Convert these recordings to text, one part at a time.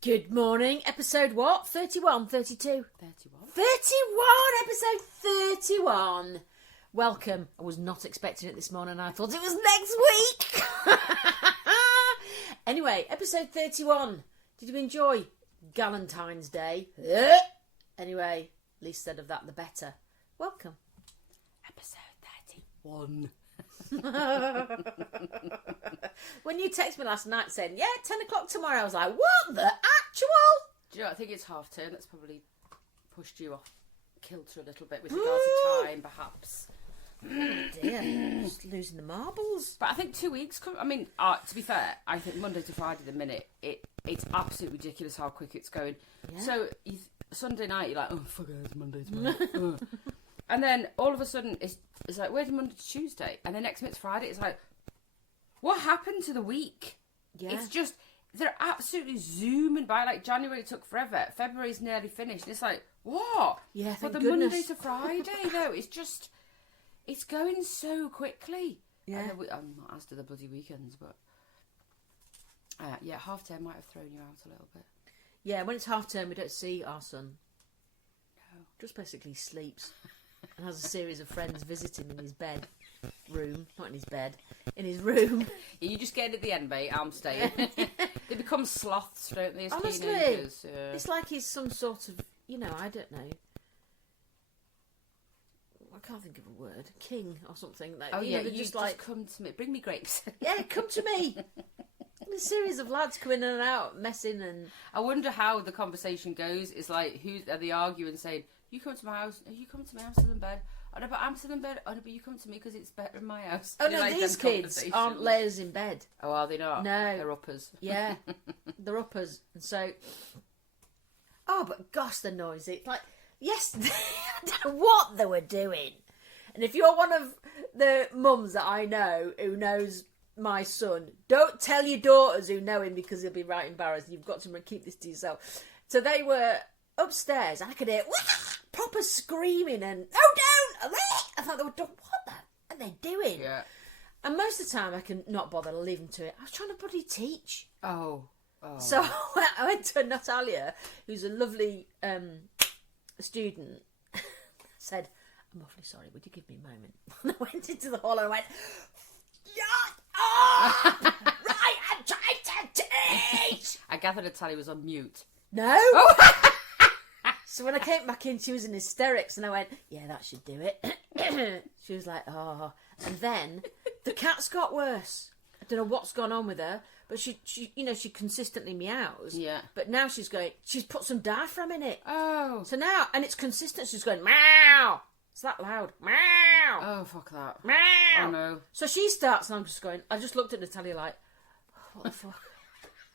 Good morning, episode what? 31, 32? 31. 31, episode 31. Welcome. I was not expecting it this morning. I thought it was next week. Anyway, episode 31. Did you enjoy Galentine's Day? Anyway, least said of that, the better. Welcome. Episode 31. When you texted me last night saying, yeah, 10 o'clock tomorrow, I was like, what the actual? Do you know, I think it's half term. That's probably pushed you off kilter a little bit with regards to time, perhaps. Dear, just losing the marbles. But I think 2 weeks, to be fair, I think Monday to Friday the minute, it's absolutely ridiculous how quick it's going. Yeah. So Sunday night, you're like, oh, fuck it, it's Monday tomorrow. And then all of a sudden, it's like, where's Monday to Tuesday? And then next minute it's Friday. It's like, what happened to the week? Yeah. It's just, they're absolutely zooming by. Like, January took forever. February's nearly finished. And it's like, what? Yeah, For thank the goodness. Monday to Friday, though, it's just, it's going so quickly. Yeah. As do the bloody weekends, but... yeah, half term might have thrown you out a little bit. Yeah, when it's half term, we don't see our son. No. Just basically sleeps. And has a series of friends visit him in his room, not in his bed, in his room. Yeah, you just get in at the end, mate. I'm staying. They become sloths, don't they, as Honestly, teenagers? Yeah. It's like he's some sort of, I don't know. I can't think of a word. King or something. Like, you just like, come to me. Bring me grapes. yeah, come to me. And a series of lads coming in and out, messing and... I wonder how the conversation goes. It's like, are they arguing, saying, you come to my house, you come to me, I'm still in bed. Oh no, but I'm still in bed. Oh no, but you come to me because it's better in my house. Oh no, these kids aren't layers in bed. Oh, are they not? No. They're uppers. Yeah, they're uppers. And so... Oh, but gosh, they're noisy. Like, yesterday, I don't know what they were doing. And if you're one of the mums that I know who knows my son, don't tell your daughters who know him because he'll be right embarrassed. You've got to keep this to yourself. So they were upstairs and I could hear proper screaming and, oh, don't! I thought they were, what the are they doing? Yeah. And most of the time I can not bother, I'll leave them to it. I was trying to bloody teach. Oh. So I went to Natalia, who's a lovely student, said, I'm awfully sorry, would you give me a moment? And I went into the hall and I went, shut up! Right, I'm trying to teach! I gathered Natalia was on mute. No! Oh. So when I came back in, she was in hysterics and I went, yeah, that should do it. She was like, oh. And then the cat's got worse. I don't know what's gone on with her, but she consistently meows. Yeah. But now she's put some diaphragm in it. Oh. So now, and it's consistent, she's going, meow. It's that loud. Meow. Oh, fuck that. Meow. Oh, no. So she starts and I'm just going, I just looked at Natalia like, oh, what the fuck?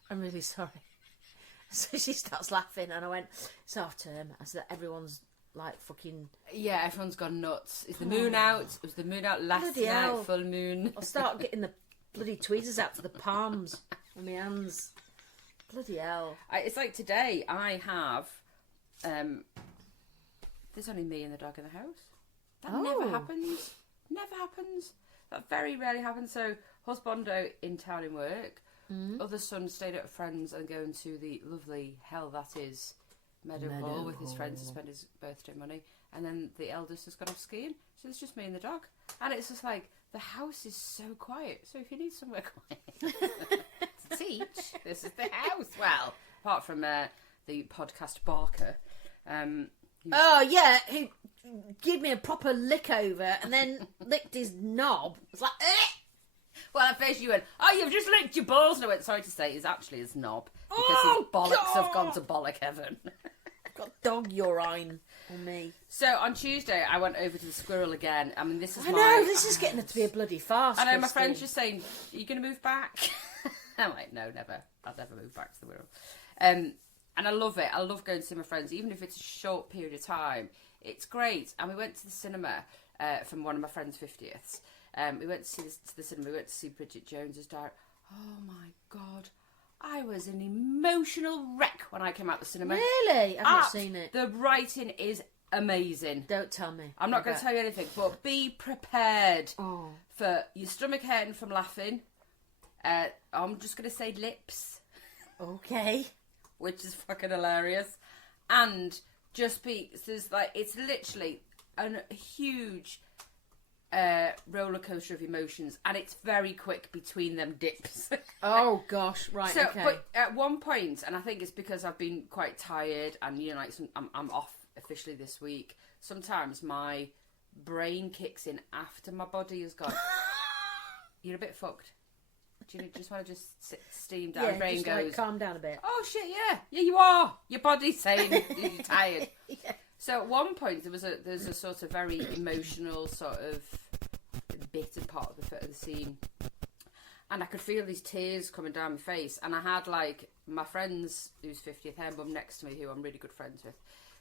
I'm really sorry. So she starts laughing and I went, it's half term. I said, everyone's like fucking... Yeah, everyone's gone nuts. Is the moon out? It was the moon out last Bloody night, hell. full moon. I'll start getting the bloody tweezers out to the palms on my hands. Bloody hell. It's like today, I have... there's only me and the dog in the house. That never happens. Never happens. That very rarely happens. So, husbando in town in work. Other son stayed at a friend's and going to the lovely hell that is Meadow Hall with his friends to spend his birthday money. And then the eldest has gone off skiing. So it's just me and the dog. And it's just like, the house is so quiet. So if you need somewhere quiet to teach, this is the house. Well, apart from the podcast Barker. Oh, yeah. He gave me a proper lick over and then licked his knob. It's like, eh! Well, at first you went, oh, you've just licked your balls. And I went, sorry to say, it's actually his knob. Because his bollocks have gone to bollock heaven. Got dog urine on me. So on Tuesday, I went over to the squirrel again. I mean, this is this is getting to be a bloody farce. I know, my friend's just saying, are you going to move back? I'm like, no, never. I'll never move back to the squirrel. And I love it. I love going to see my friends, even if it's a short period of time. It's great. And we went to the cinema from one of my friend's 50ths. We went to the cinema. We went to see Bridget Jones' diary. Oh my God. I was an emotional wreck when I came out the cinema. Really? I've not seen it. The writing is amazing. Don't tell me. I'm not going to tell you anything, but be prepared for your stomach hurting from laughing. I'm just going to say lips. Okay. which is fucking hilarious. And just there's like, it's literally a huge roller coaster of emotions, and it's very quick between them dips. Oh gosh, right. So, okay. but at one point, and I think it's because I've been quite tired, and you know, like I'm off officially this week. Sometimes my brain kicks in after my body has gone. You're a bit fucked. Do you just want to just sit, steam down? Yeah, Brain just goes, like calm down a bit. oh shit, yeah, you are. Your body's saying you're tired. Yeah. So at one point there's a sort of very emotional sort of bitter part of the scene, and I could feel these tears coming down my face, and I had like my friend's whose 50th hair mum next to me, who I'm really good friends with,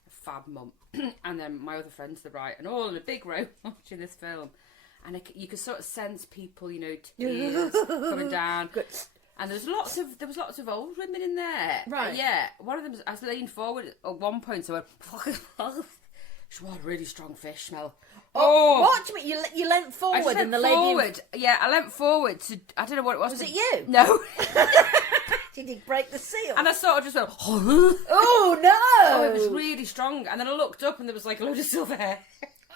a fab mum, and then my other friend to the right, and all in a big row watching this film, and you could sort of sense people, you know, tears coming down. Good. And there was lots of old women in there. Right. Yeah. One of them, I leaned forward at one point, so I went, she had a really strong fish smell. Oh! What do you mean? You leant forward and the lady... forward. Yeah, I leant forward to... I don't know what it was. Was it you? No. Did he break the seal? And I sort of just went... Oh, no! Oh, it was really strong. And then I looked up and there was like a load of silver hair.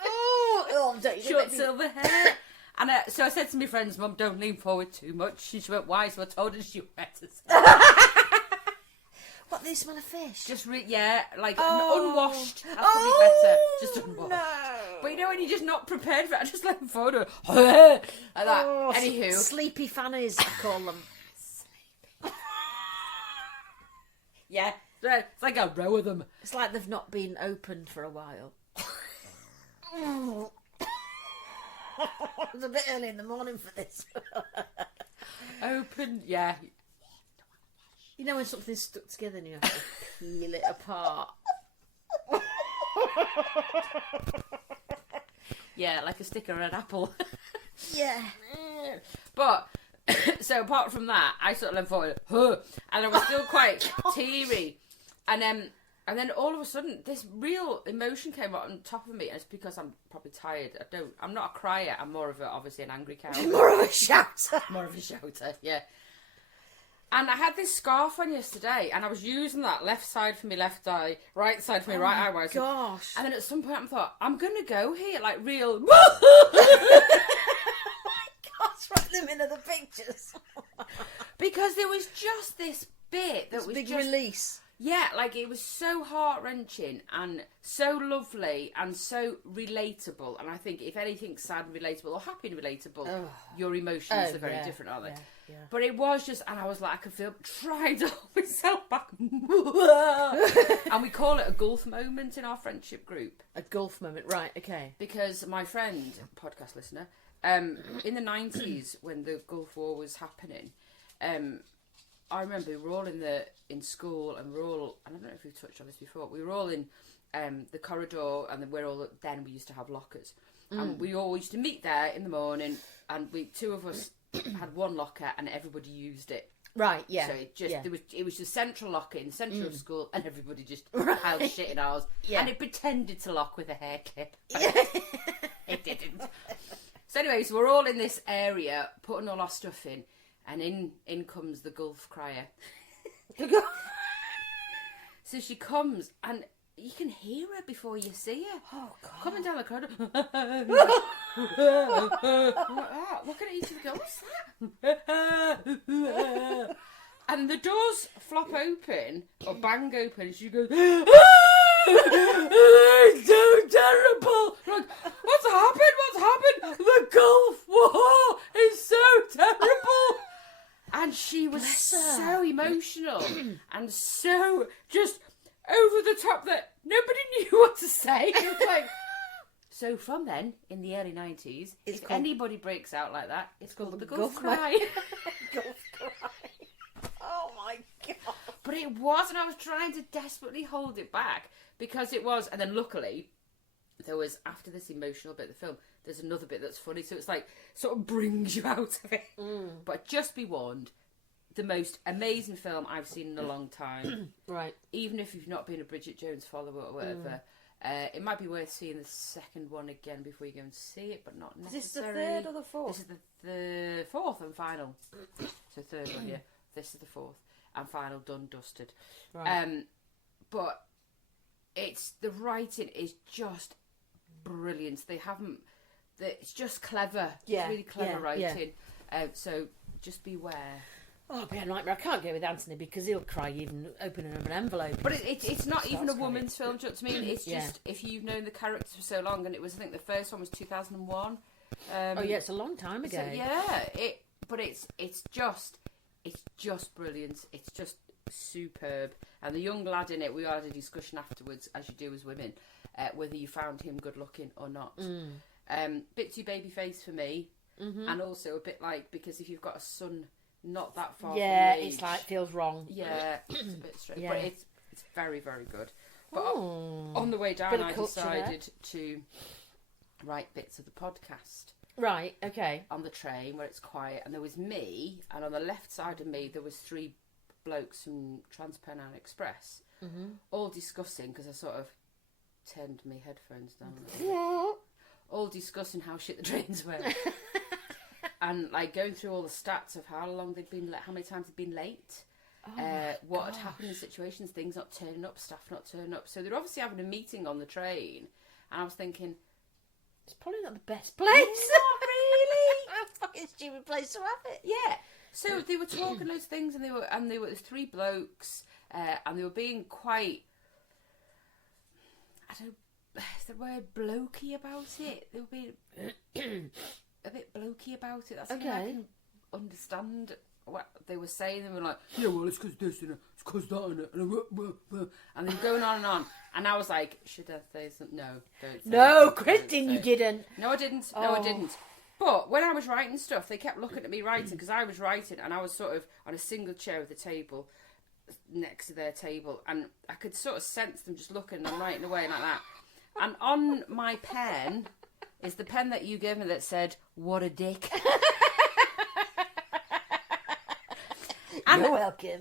Oh, don't you Short silver hair. And so I said to my friends, Mum, don't lean forward too much. She went, why? So I told her she wet herself. What, they smell of fish? Just, like unwashed. That's probably better. Just unwashed. No. But you know when you're just not prepared for it, I just leant forward and like that. Oh, Anywho. Sleepy fannies, I call them. Yeah. It's like a row of them. It's like they've not been opened for a while. It's a bit early in the morning for this. Open, yeah. You know when something's stuck together and you have to peel it apart? Yeah, like a stick of red apple. Yeah. But, so apart from that, I sort of leant forward, and I was still quite teary. And then all of a sudden, this real emotion came up on top of me, and it's because I'm probably tired. I'm not a crier, I'm more of obviously an angry cow. More of a shouter. More of a shouter, yeah. And I had this scarf on yesterday, and I was using that left side for my left eye, right side for my right eye. Oh, gosh. And then at some point I thought, I'm going to go here, like real... Gosh, right in the middle of the pictures. Because there was just this bit that This was big just... release. Yeah, like it was so heart-wrenching and so lovely and so relatable. And I think if anything's sad and relatable or happy and relatable, your emotions are very different, aren't they? Yeah, yeah. But it was just, and I was like, I could feel, trying to hold myself back. And we call it a Gulf moment in our friendship group. A Gulf moment, right, okay. Because my friend, podcast listener, in the 90s when the Gulf War was happening, I remember we were all in school, and we don't know if we've touched on this before, we were all in the corridor, and then we used to have lockers. And we all used to meet there in the morning, and two of us had one locker, and everybody used it. Right, yeah. So it was the central locker in the centre of school, and everybody just piled shit in ours. Yeah. And it pretended to lock with a hair clip. Yeah. It didn't. So anyways, we're all in this area, putting all our stuff in, and in comes the Gulf crier. So she comes, and you can hear her before you see her. Oh, God. Coming down the corridor. Looking at each other, go, what's that? And the doors flop open, or bang open, and she goes, it's so terrible. Like, what's happened? The Gulf War is so terrible. And she was so emotional and so just over the top that nobody knew what to say. It was like, so from then, in the early 90s, if anybody breaks out like that, it's called the Gulf Cry. Gulf cry. Oh my God. But it was, and I was trying to desperately hold it back because it was, and then luckily, there was, after this emotional bit of the film, there's another bit that's funny, so it's like, sort of brings you out of it. But just be warned, the most amazing film I've seen in a long time. Right. Even if you've not been a Bridget Jones follower or whatever, it might be worth seeing the second one again before you go and see it, but not necessarily. Is this the third or the fourth? This is the fourth and final. So third one, yeah. This is the fourth. and final, done, dusted. Right. But the writing is just brilliant. It's just clever. Yeah, It's really clever yeah, writing. So just beware. Oh, it'd be a nightmare. I can't go with Anthony because he'll cry even opening up an envelope. But it's not even a That's woman's film, do you know what I mean? It's Yeah. just, if you've known the characters for so long, and it was, I think the first one was 2001. Oh yeah, it's a long time ago. So, yeah, it's just brilliant. It's just superb. And the young lad in it, we had a discussion afterwards, as you do as women, whether you found him good looking or not. Bit too baby face for me, and also a bit like, because if you've got a son not that far from the age, it's like feels wrong. Yeah, it's a bit strange, Yeah. but it's very, very good. But Oh. on the way down, Bit of I culture there. decided to write bits of the podcast Right, okay. on the train where it's quiet, and there was me, and on the left side of me there was 3 blokes from Transpennine Express, all discussing, because I sort of turned my headphones down, all discussing how shit the trains were. And like going through all the stats of how long they'd been, how many times they'd been late, what had happened in situations, things not turning up, staff not turning up. So they're obviously having a meeting on the train, and I was thinking, It's probably not the best place. not really. A fucking stupid place to have it. Yeah. So they were talking those things, and they were 3 blokes, and they were being quite, I don't know, is the word blokey about it? They were being a bit blokey about it. That's okay. I can understand what they were saying. They were like, yeah, well, it's because this and it's because that and they were going on, and I was like, should I say something? No, don't say No, it. Kristen, you didn't. No, I didn't. No, I didn't. But when I was writing stuff, they kept looking at me writing, because I was writing, and I was sort of on a single chair with a table next to their table, and I could sort of sense them just looking and writing away like that. And on my pen is the pen that you gave me that said, "What a dick." And You're welcome.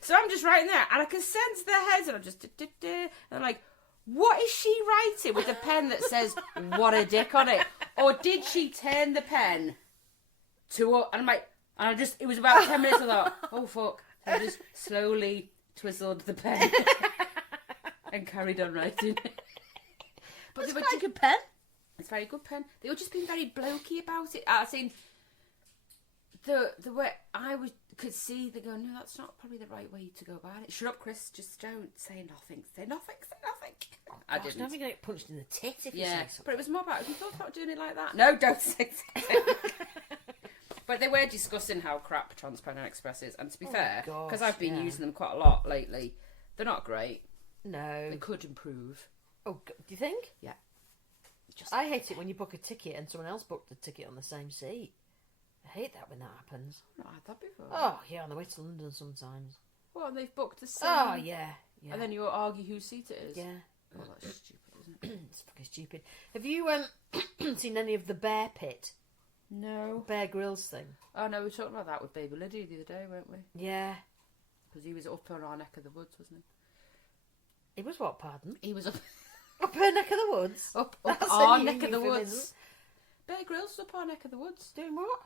so I'm just writing there, and I can sense their heads, and I'm just, and I'm like, what is she writing with a pen that says "What a dick" on it? Or did she turn the pen to, and I'm like, and I just, it was about 10 minutes, I thought, oh fuck. So I just slowly twizzled the pen and carried on writing. But It's quite a good pen. It's a very good pen. They were just being very blokey about it. I think the way could see, they go, no, that's not probably the right way to go about it. Shut up, Chris. Just don't say nothing. Say nothing. Say nothing. I didn't. Never gonna get punched in the tit if you say something. But it was more about, have you thought about doing it like that? No, don't say something. But they were discussing how crap Transpennine Express is, and to be fair, because I've been using them quite a lot lately, they're not great. No. They could improve. Oh, do you think? Yeah. I hate it when you book a ticket and someone else booked the ticket on the same seat. I hate that when that happens. I've not had that before. Oh, yeah, on the way to London sometimes. Well, and they've booked the same. Oh, yeah. And then you'll argue whose seat it is. Yeah. Oh, that's stupid, isn't it? It's fucking stupid. Have you seen any of the Bear Pit? No. Bear Grylls thing? Oh, no, we were talking about that with Baby Lydia the other day, weren't we? Yeah. Because he was up on our neck of the woods, wasn't It was what, pardon? he? He was up Up her neck of the woods? up That's a our new neck of the euphemism. woods. Bear Grylls was up our neck of the woods. Doing what?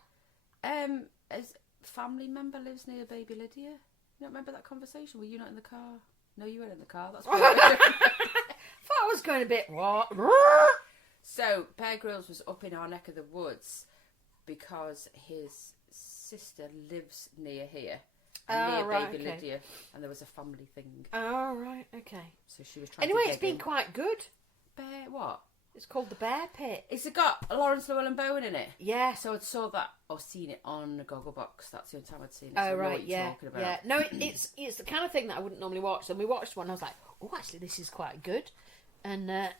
As family member lives near Baby Lydia. You don't remember that conversation? Were you not in the car? No, you weren't in the car. That's I thought I was going a bit what? So Bear Grylls was up in our neck of the woods because his sister lives near here, near Baby Lydia, and there was a family thing. Oh, right, okay. So she was trying. Anyway, to it's been quite good. Bear what? It's called the Bear Pit. It's got Lawrence Llewellyn Bowen in it. Yeah. So I saw that or seen it on the Gogglebox. That's the only time I'd seen it. Oh, so I know right, what you're yeah. talking about. Yeah. No, it's the kind of thing that I wouldn't normally watch. And we watched one and I was like, oh, actually, this is quite good. And yeah,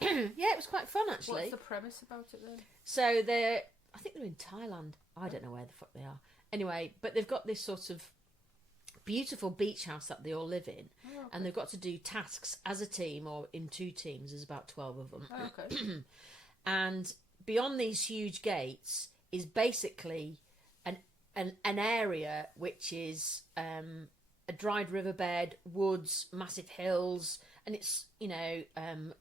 it was quite fun, actually. What's the premise about it then? So I think they're in Thailand. I don't know where the fuck they are. Anyway, but they've got this sort of beautiful beach house that they all live in. Oh, okay. And they've got to do tasks as a team or in 2 teams. There's about 12 of them. Oh, okay. And beyond these huge gates is basically an area which is a dried riverbed, woods, massive hills, and it's,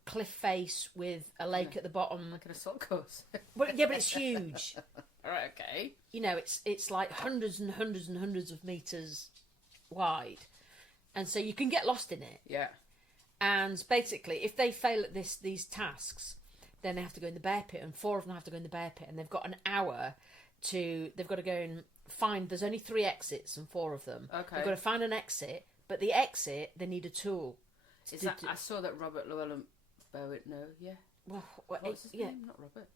cliff face with a lake at the bottom. Like an assault course. Well, yeah, but it's huge. All right, okay. It's like hundreds and hundreds and hundreds of metres wide, and so you can get lost in it. Yeah. And basically, if they fail at these tasks, then they have to go in the bear pit, and 4 of them have to go in the bear pit, and they've got an hour they've got to go and find, there's only 3 exits and 4 of them. Okay. They've got to find an exit, but the exit, they need a tool. I saw that Robert Llewellyn Bowen, what's his name? Not Robert.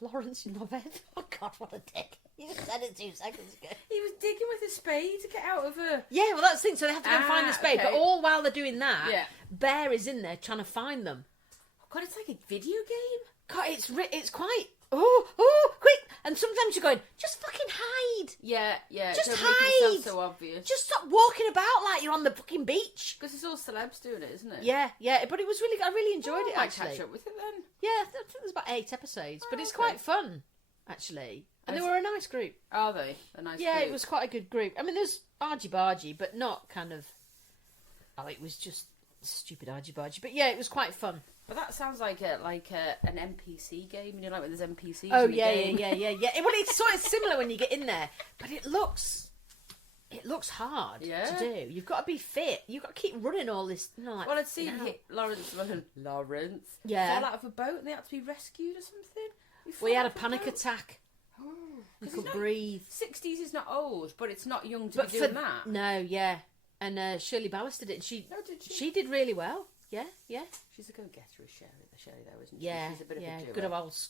Lawrence Lovett. Oh God, what a dick. You just said it 2 seconds ago. He was digging with a spade to get out of her. Yeah, well that's the thing, so they have to go and find the spade, okay. but all while they're doing that, Yeah. Bear is in there trying to find them. Oh God, it's like a video game. God, it's quite, quick, and sometimes you're going, just fucking hide. Yeah. Just Don't hide. make yourself so obvious. Just stop walking about like you're on the fucking beach. Because it's all celebs doing it, isn't it? Yeah, but it was really, I really enjoyed it I might actually. catch up with it then. Yeah, I think there's about 8 episodes, but it's quite fun actually. And they were a nice group. Are they? A nice Yeah, group? it was quite a good group. I mean, there's argy-bargy, but not kind of... Oh, it was just stupid argy-bargy. But yeah, it was quite fun. But that sounds like an NPC game. You know, like when there's NPCs Oh, in the yeah. Well, it's sort of similar when you get in there. But it looks hard to do. You've got to be fit. You've got to keep running all this. Like, well, I'd seen Lawrence yeah. fall out of a boat and they had to be rescued or something. Well, he had a panic attack. He couldn't breathe. 60s is not old, but it's not young to But be doing that. No, yeah. And Shirley Ballas did it. And did she? She did really well. Yeah. She's a go-getter, is Sherry, though, isn't she? Yeah, She's a bit of a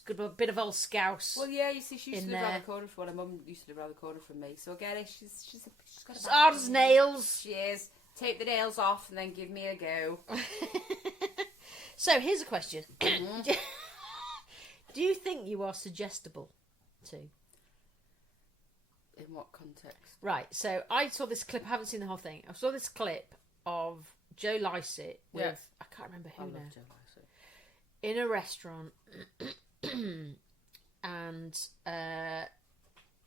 good bit of old scouse. Well, yeah, you see, she used to live around there. the corner from... Well, her mum used to live around the corner from me, so I get it. She's got a Hard as nails. She is. Take the nails off and then give me a go. So, here's a question. Do you think you are suggestible too? In what context? Right, so I saw this clip, I haven't seen the whole thing. I saw this clip of Joe Lycett with, I can't remember who now, Joe Lycett. in a restaurant and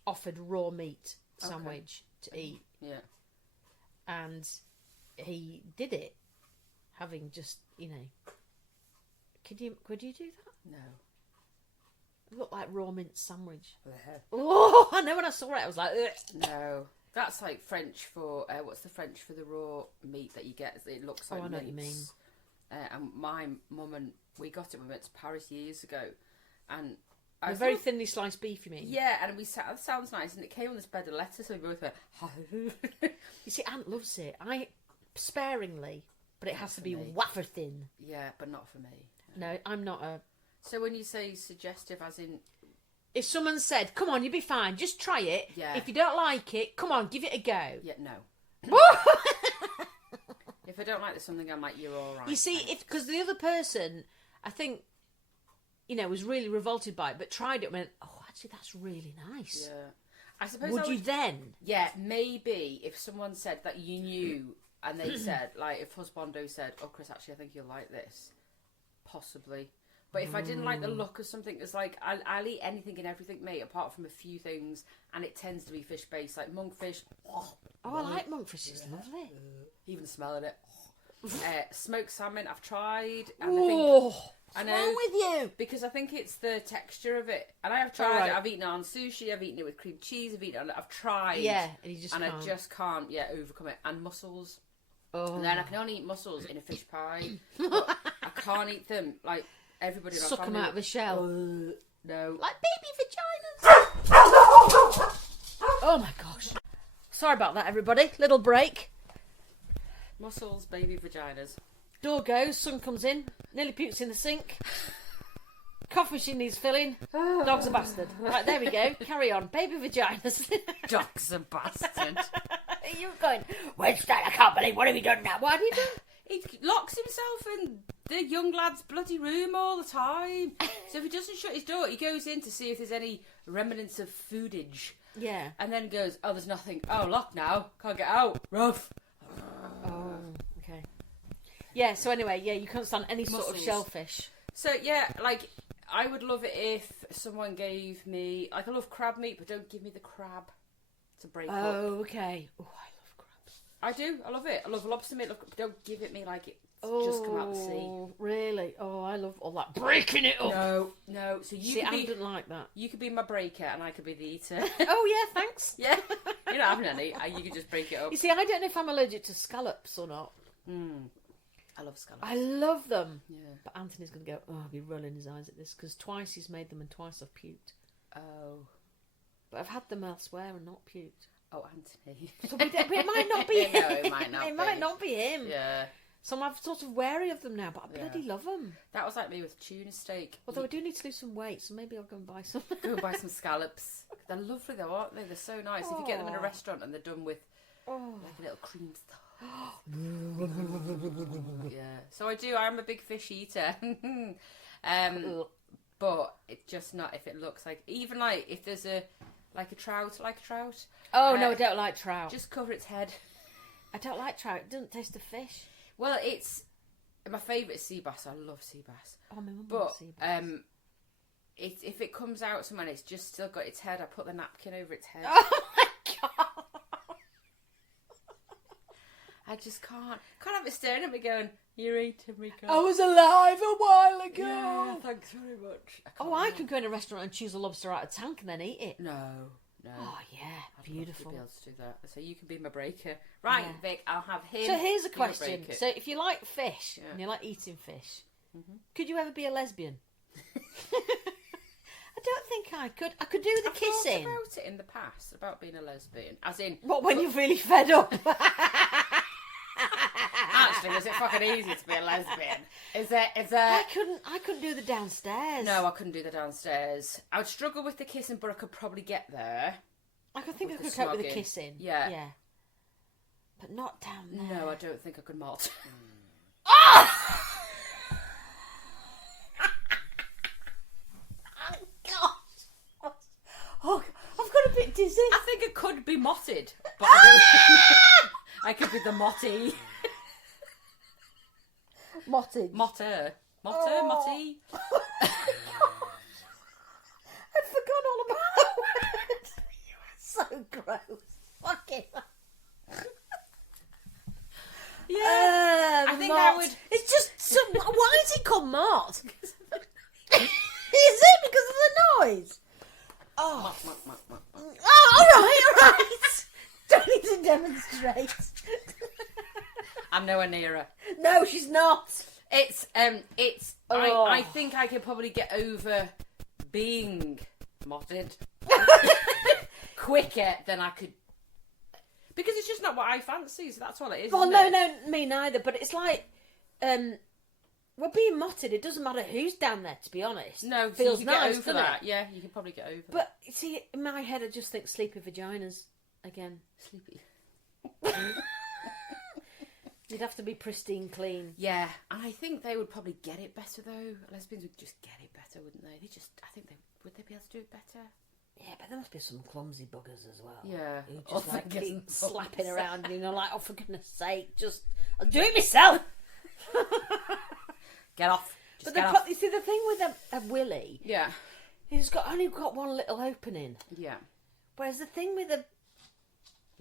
offered raw meat sandwich to eat. Yeah. And he did it, having just, could you do that? No. It looked like raw mint sandwich. Yeah. Oh, I know when I saw it, I was like, ugh. No. That's like French for, what's the French for the raw meat that you get? It looks like I know mince. what you mean. And my mum and we got it when we went to Paris years ago. And A very thinly sliced beef, you mean? Yeah, and we sat, that sounds nice, and it came on this bed of lettuce, so we both went, You see, Aunt loves it. I, sparingly, but it has to be me. wafer thin. Yeah, but not for me. No, I'm not a... So when you say suggestive, as in... If someone said, come on, you'll be fine, just try it. Yeah. If you don't like it, come on, give it a go. Yeah, no. If I don't like something, I'm like, you're all right. You see, because the other person, I think, was really revolted by it, but tried it and went, oh, actually, that's really nice. Yeah. I suppose Would you then? Yeah, maybe if someone said that you knew, and they said, like, if Husbando said, oh, Chris, actually, I think you'll like this. Possibly. But if I didn't like the look of something, it's like, I'll eat anything and everything, mate, apart from a few things, and it tends to be fish-based, like monkfish. Oh, I like monkfish, it's lovely. Even smelling it. Smoked salmon, I've tried. And What's I know, wrong with you? because I think it's the texture of it. And I have tried it. I've eaten it on sushi, I've eaten it with cream cheese, I've tried. Yeah, and you just and can't. I just can't, overcome it. And mussels. Oh. And then I can only eat mussels in a fish pie. But I can't eat them, like, everybody in my Suck them family. out of the shell. No. Like baby vaginas. Oh my gosh. Sorry about that, everybody. Little break. Mussels, baby vaginas. Door goes, sun comes in, nearly pukes in the sink. Coffee machine needs filling. Dog's a bastard. Right, there we go. Carry on. Baby vaginas. Dog's a bastard. You're going, where's that? I can't believe, what have you done now? What have you done? He locks himself in the young lad's bloody room all the time. So if he doesn't shut his door, he goes in to see if there's any remnants of foodage. Yeah. And then goes, oh, there's nothing. Oh, locked now. Can't get out. Rough. Oh, okay. Yeah, so anyway, you can't stand any sort of Mussels. shellfish. So, yeah, like, I would love it if someone gave me... Like, I love crab meat, but don't give me the crab to break up. Oh, okay. Oh, I love crabs. I do. I love it. I love lobster meat. Don't give it me like it's just come out the sea. Oh, really? Oh, I love all that breaking it up. No. So you See, could I be... don't like that. You could be my breaker and I could be the eater. Oh, yeah, thanks. Yeah. You're not having any. You can just break it up. You see, I don't know if I'm allergic to scallops or not. I love scallops. I love them. Yeah. But Anthony's going to go, I'll be rolling his eyes at this, because twice he's made them and twice I've puked. Oh. But I've had them elsewhere and not puked. Oh, Anthony. So it might not be him. No, it might not It be. might not be him. Yeah. So I'm sort of wary of them now, but I bloody love them. That was like me with tuna steak. Although I do need to lose some weight, so maybe I'll go and buy some. Go and buy some scallops. They're lovely though, aren't they? They're so nice. If you get them in a restaurant and they're done with like a little cream stuff. Yeah. So I am a big fish eater. But it's just not if it looks like, even like if there's a trout. Oh no, I don't like trout. Just cover its head. I don't like trout. It doesn't taste of fish. Well, it's my favourite sea bass. I love sea bass. Oh, my mum But loves sea bass. if it comes out somewhere and it's just still got its head, I put the napkin over its head. Oh my god! I just can't have it staring at me going, "You're eating me, girl." I was alive a while ago. Yeah, thanks very much. I could go in a restaurant and choose a lobster out of a tank and then eat it. No. Oh yeah, beautiful. I'd love to be able to do that. So you can be my breaker, right, Yeah. Vic? I'll have him. So here's a be my question. breaker. So if you like fish and you like eating fish, could you ever be a lesbian? I don't think I could. I could do the kissing. I've thought about it in the past about being a lesbian, as in What, when you're really fed up? Actually, is it fucking easy to be a lesbian? Is there? I couldn't do the downstairs. No, I couldn't do the downstairs. I would struggle with the kissing, but I could probably get there. I think I With could the cope with the snogging. kissing. Yeah. Yeah. But not down there. No, I don't think I could malt. Oh gosh. Oh, I've got a bit dizzy. I think it could be motted, but I don't think I could be the motty. Motted. Motter. Motty. I'd forgotten all about it. You are so gross. Fucking. Yeah. I think I would. It's just some. Why is it called mott? Is it because of the noise? Oh. Oh, all right. Don't need to demonstrate. I'm nowhere near her. No, she's not. It's Oh. I think I could probably get over being motted quicker than I could, because it's just not what I fancy, so that's all it is. Well, isn't no, it? me neither. But it's like, well, being motted, it doesn't matter who's down there. To be honest, No, feels so you can nice, get over doesn't that. it? Yeah, you can probably get over that. But see, in my head, I just think sleepy vaginas again. Sleepy. You'd have to be pristine clean. Yeah, and I think they would probably get it better though. Lesbians would just get it better, wouldn't they? I think would they be able to do it better? Yeah, but there must be some clumsy buggers as well. Yeah. Who Oh, just like for keep goodness slapping sake. around, like, oh, for goodness sake, I'll do it myself. Get off. But Just get off. you see, the thing with a willy, Yeah. he's only got one little opening. Yeah. Whereas the thing with a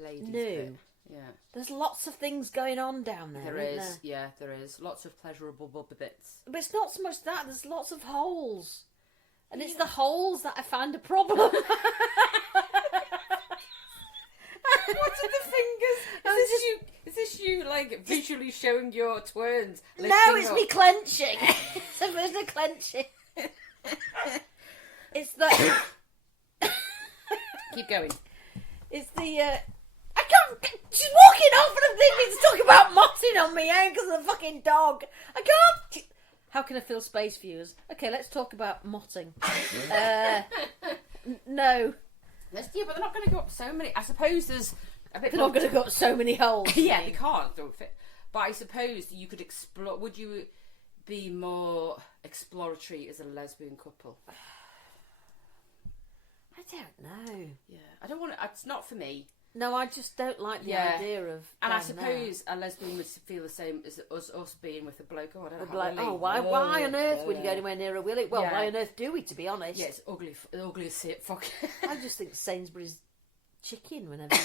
Ladies. No. bit. Yeah. there's lots of things going on down there. There isn't is. there? Yeah, there is. Lots of pleasurable bubba bits. But it's not so much that. There's lots of holes, and it's the holes that I find a problem. What are the fingers? Is this you like visually showing your twirls? No, it's me clenching. It's a bit of clenching. It's the. Keep going. It's the. I can't. She's walking off, and I'm thinking to talk about motting on me, because of the fucking dog. I can't. How can I fill space, viewers? Okay, let's talk about motting. No, Yeah, but they're not going to go up so many. I suppose there's a bit. they're not going to go up so many holes. Yeah, they can't. Don't fit. But I suppose you could explore. Would you be more exploratory as a lesbian couple? I don't know. Yeah, I don't want to. It's not for me. No, I just don't like the Yeah. idea of. And I down suppose a lesbian would feel the same as us being with a bloke. Oh, I don't know. there. how Like, really- oh, why on earth would you go anywhere near a willy? Well, Yeah. why on earth do we? To be honest, Yeah, it's ugly. Ugly as shit. Fuck. I just think Sainsbury's chicken whenever.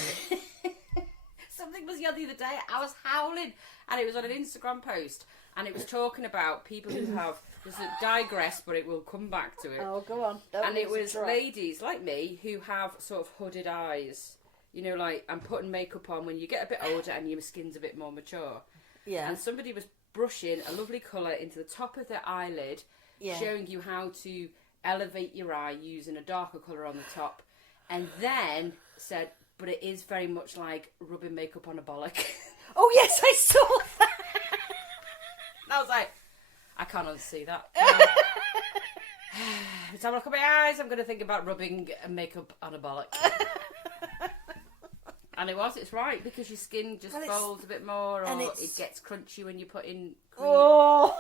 Something was the other day. I was howling, and it was on an Instagram post, and it was talking about people who have. Just digress, but it will come back to it. Oh, go on. Don't And it lose was track. ladies like me who have sort of hooded eyes, like, and putting makeup on when you get a bit older and your skin's a bit more mature. Yeah. And somebody was brushing a lovely colour into the top of their eyelid, showing you how to elevate your eye using a darker colour on the top, and then said, but it is very much like rubbing makeup on a bollock. Oh, yes, I saw that. And I was like, I can't unsee that. Every time I look at my eyes, I'm going to think about rubbing makeup on a bollock. And it's right, because your skin just folds a bit more, or it gets crunchy when you put in cream. Oh,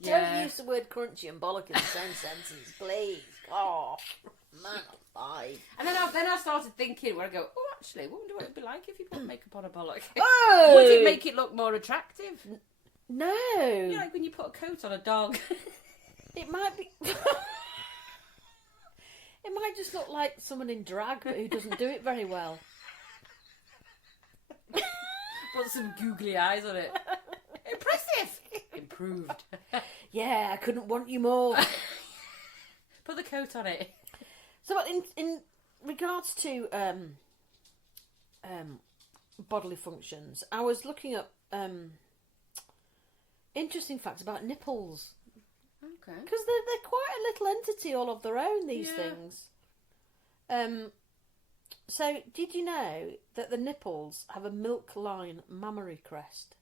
yeah. Don't use the word crunchy and bollock in the same sentence, please. Oh, man alive. And then I started thinking, where I go, oh, actually, what would it be like if you put makeup on a bollock? Oh! Would it make it look more attractive? No. Like when you put a coat on a dog. It might be... It might just look like someone in drag who doesn't do it very well. Put some googly eyes on it. Impressive! Improved. Yeah, I couldn't want you more. Put the coat on it. So in regards to bodily functions, I was looking up interesting facts about nipples. Okay. Because they're quite a little entity all of their own, these things. So, did you know that the nipples have a milk line mammary crest?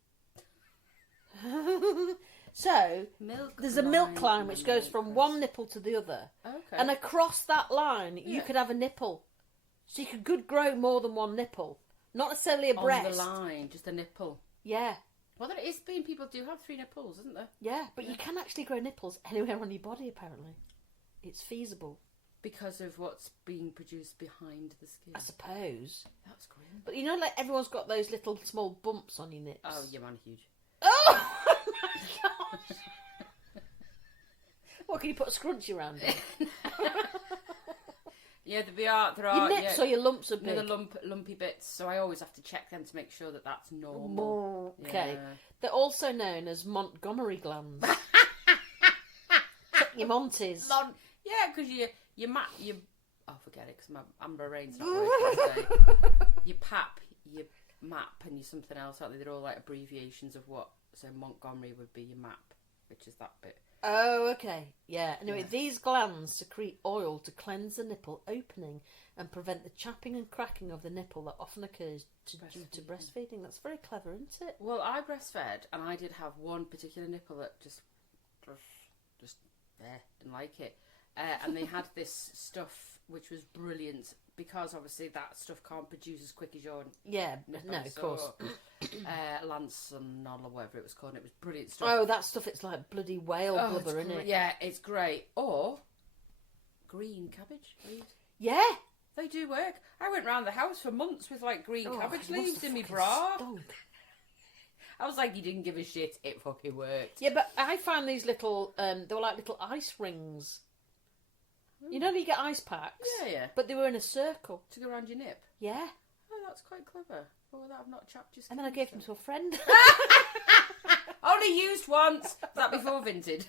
So, there's a milk line which goes from one nipple to the other. Okay. And across that line, you could have a nipple. So you could grow more than one nipple. Not necessarily a breast. On the line, just a nipple. Yeah. Well, there is being people do have 3 nipples, isn't there? Yeah, but you can actually grow nipples anywhere on your body, apparently. It's feasible. Because of what's being produced behind the skin. I suppose. That's grim. But you know, like, everyone's got those little small bumps on your nips. Oh, yeah, man, huge. Oh my gosh! What, can you put a scrunchie around it? Yeah, there are. Your nips or your lumps are big? The lumpy bits, so I always have to check them to make sure that that's normal. Okay. Yeah. They're also known as Montgomery glands. Check your Monties. Yeah, because you oh, forget it, because my brain's not working today. Your PAP, your MAP, and your something else, aren't they? They're all like abbreviations of what. So Montgomery would be your MAP, which is that bit. Oh, okay. Yeah. Anyway, these glands secrete oil to cleanse the nipple opening and prevent the chapping and cracking of the nipple that often occurs due to breastfeeding. That's very clever, isn't it? Well, I breastfed, and I did have one particular nipple that just didn't like it. And they had this stuff which was brilliant, because obviously that stuff can't produce as quick as your nipple. No, of course. Lansanol or whatever it was called. It was brilliant stuff. Oh, that stuff, it's like bloody whale blubber, isn't it? Yeah, it's great. Or green cabbage leaves. Yeah. They do work. I went round the house for months with like green cabbage leaves in my bra. Stunk. I was like, you didn't give a shit. It fucking worked. Yeah, but I found these little, they were like little ice rings. You know, you get ice packs. Yeah. But they were in a circle. To go around your nip. Yeah. Oh, that's quite clever. Oh, that I've not chapped your skin. And then I gave them to a friend. Only used once. Was that before Vinted?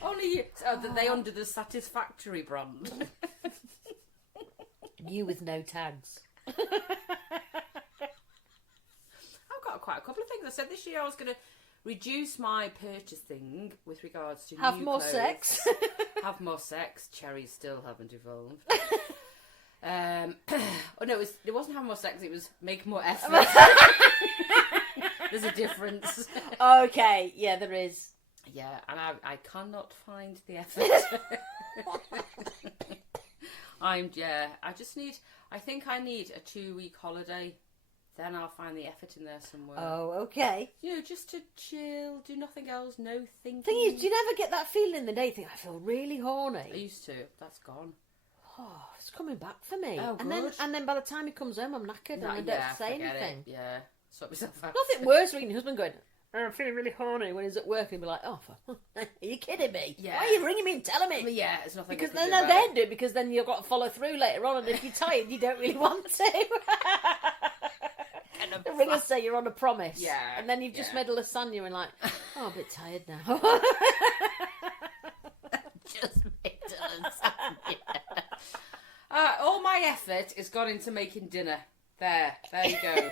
Only used. Oh, they under the Satisfactory brand. You with no tags. I've got quite a couple of things. I said this year I was going to reduce my purchasing with regards to have new more clothes. Sex. Have more sex. Cherries still haven't evolved. Oh no, it wasn't have more sex. It was make more effort. There's a difference. Okay, yeah, there is. Yeah, and I cannot find the effort. I think I need a 2-week holiday. Then I'll find the effort in there somewhere. Oh, okay. You know, just to chill, do nothing else, no thinking. Thing is, do you never get that feeling in the day? You think, I feel really horny. I used to. That's gone. Oh, it's coming back for me. Oh, and good. then by the time he comes home, I'm knackered and I don't say anything. Yeah, sort myself out. Nothing worse than your husband going, oh, I'm feeling really horny when he's at work and be like, oh, are you kidding me? Yeah. Why are you ringing me and telling me? But yeah, it's nothing. Because then I don't do it, because then you've got to follow through later on, and if you're tired, you don't really want to. The ring and say you're on a promise. Yeah. And then you've just made a lasagna and like, oh, I'm a bit tired now. Just made a lasagna. my effort has gone into making dinner. There you go.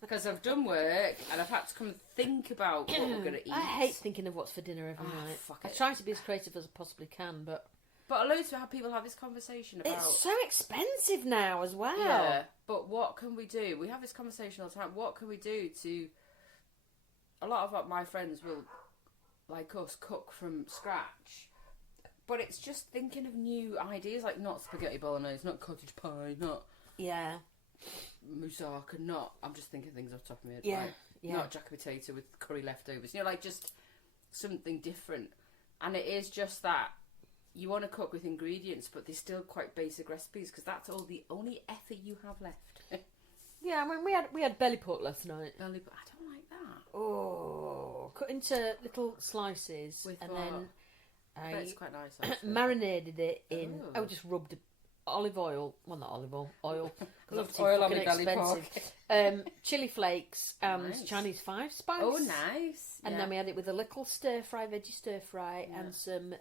Because I've done work and I've had to come and think about what we're going to eat. I hate thinking of what's for dinner every night. I try to be as creative as I possibly can, but loads of people have this conversation about... It's so expensive now as well. Yeah, but what can we do? We have this conversation all the time. What can we do to... A lot of my friends will, like us, cook from scratch. But it's just thinking of new ideas, like not spaghetti bolognese, not cottage pie, not... Yeah. Moussaka, not... I'm just thinking things off the top of my head. Yeah, like, not jack potato with curry leftovers. You know, like just something different. And it is just that you want to cook with ingredients, but they're still quite basic recipes because that's the only effort you have left. Yeah, I mean, we had belly pork last night. I don't like that. Oh, cut into little slices With and what? then It's quite nice. Actually. marinated it in. I just rubbed olive oil. Well, not olive oil. Love oil on my belly pork. Chili flakes and Nice. Chinese 5 spice. Oh, nice. And then we had it with a little stir fry, veggie stir fry, Yeah. and some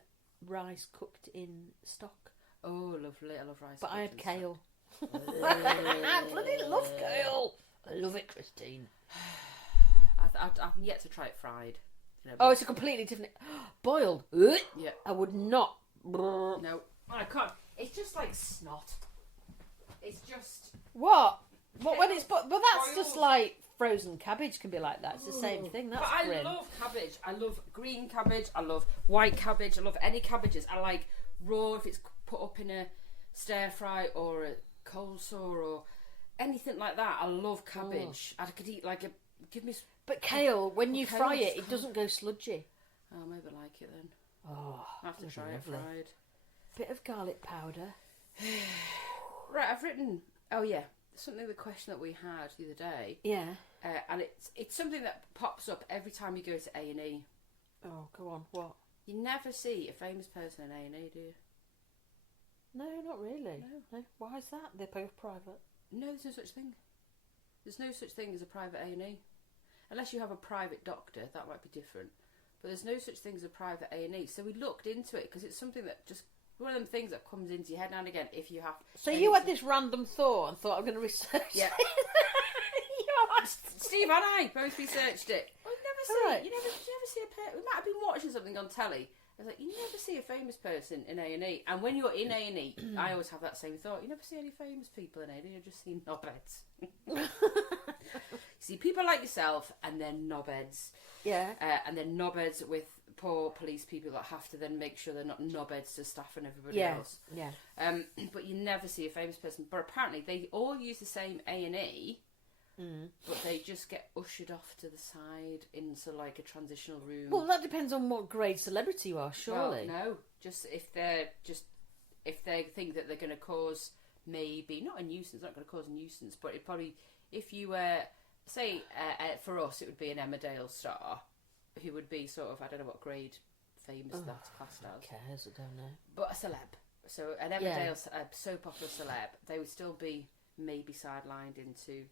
rice cooked in stock. Oh, lovely. I love rice. But I had cooked and kale. stuff. I bloody love kale. I love it, Christine. I've yet to try it fried. You know, Oh, it's a completely different. Boiled. yeah. I would not. No, I can't. It's just like snot. It's just. What? What when it's but that's Boiled. just like frozen cabbage can be like that. It's the same thing. That's But I grim. love cabbage. I love green cabbage. I love white cabbage. I love any cabbages. I like raw if it's put up in a stir fry or a coleslaw or anything like that. I love cabbage. I could eat like a. Give me. But kale, when you kale fry is it, it cold. doesn't go sludgy. Oh, maybe I like it then. Oh, I have to try it lovely. fried. Bit of garlic powder. Right, I've written. Oh yeah, something. The question that we had the other day. Yeah. And it's something that pops up every time you go to A&E. Oh, go on. What? You never see a famous person in A&E, do you? No, not really. No. Why is that? They're both private. No, there's no such thing. There's no such thing as a private A&E. Unless you have a private doctor, that might be different. But there's no such thing as a private A&E. So we looked into it because it's something that just... One of them things that comes into your head now and again if you have... So you had this random thought and thought I'm going to research Yeah. Steve and I both researched it. Well, you never see a person. We might have been watching something on telly. I was like, you never see a famous person in A&E. And when you're in A&E, I always have that same thought. You never see any famous people in A&E. You just see knobheads. See people like yourself and then knobheads. Yeah. And then knobheads with poor police people that have to then make sure they're not knobheads to staff and everybody else. Yeah. But you never see a famous person. But apparently they all use the same A&E. But they just get ushered off to the side into like a transitional room. Well, that depends on what grade celebrity you are, surely. Well, no, just if they think that they're going to cause maybe not a nuisance, not going to cause a nuisance, but it probably if you were say for us it would be an Emmerdale star who would be sort of I don't know what grade famous that's classed as. Who cares? I don't know. But a celeb, so an Emmerdale soap opera celeb, they would still be maybe sidelined into.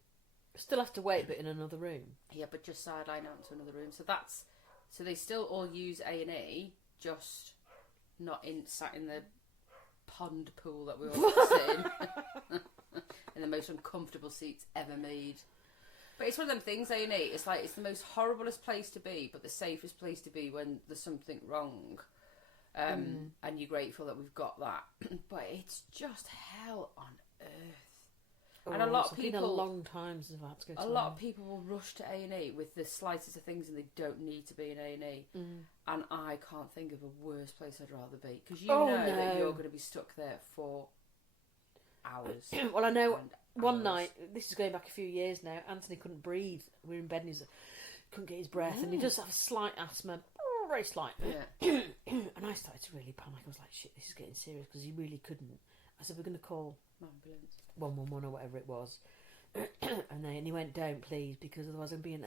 Still have to wait, but in another room. Yeah, but just sideline out into another room. So they still all use A&E, just not sat in the pond pool that we all sit in, in the most uncomfortable seats ever made. But it's one of them things, A&E. It's like it's the most horriblest place to be, but the safest place to be when there's something wrong. And you're grateful that we've got that. But it's just hell on earth. And a lot of people, been a long time since I've had to go to a lot of people will rush to A&E with the slightest of things, and they don't need to be in A&E. And I can't think of a worse place I'd rather be because that you're going to be stuck there for hours. Well, I know one night. This is going back a few years now. Anthony couldn't breathe. We were in bed and he couldn't get his breath, and he does have a slight asthma, very slight. Yeah. And I started to really panic. I was like, "Shit, this is getting serious," because he really couldn't. I said, "We're going to call." Ambulance. 111 or whatever it was. And he went, "Don't please, because otherwise I'm being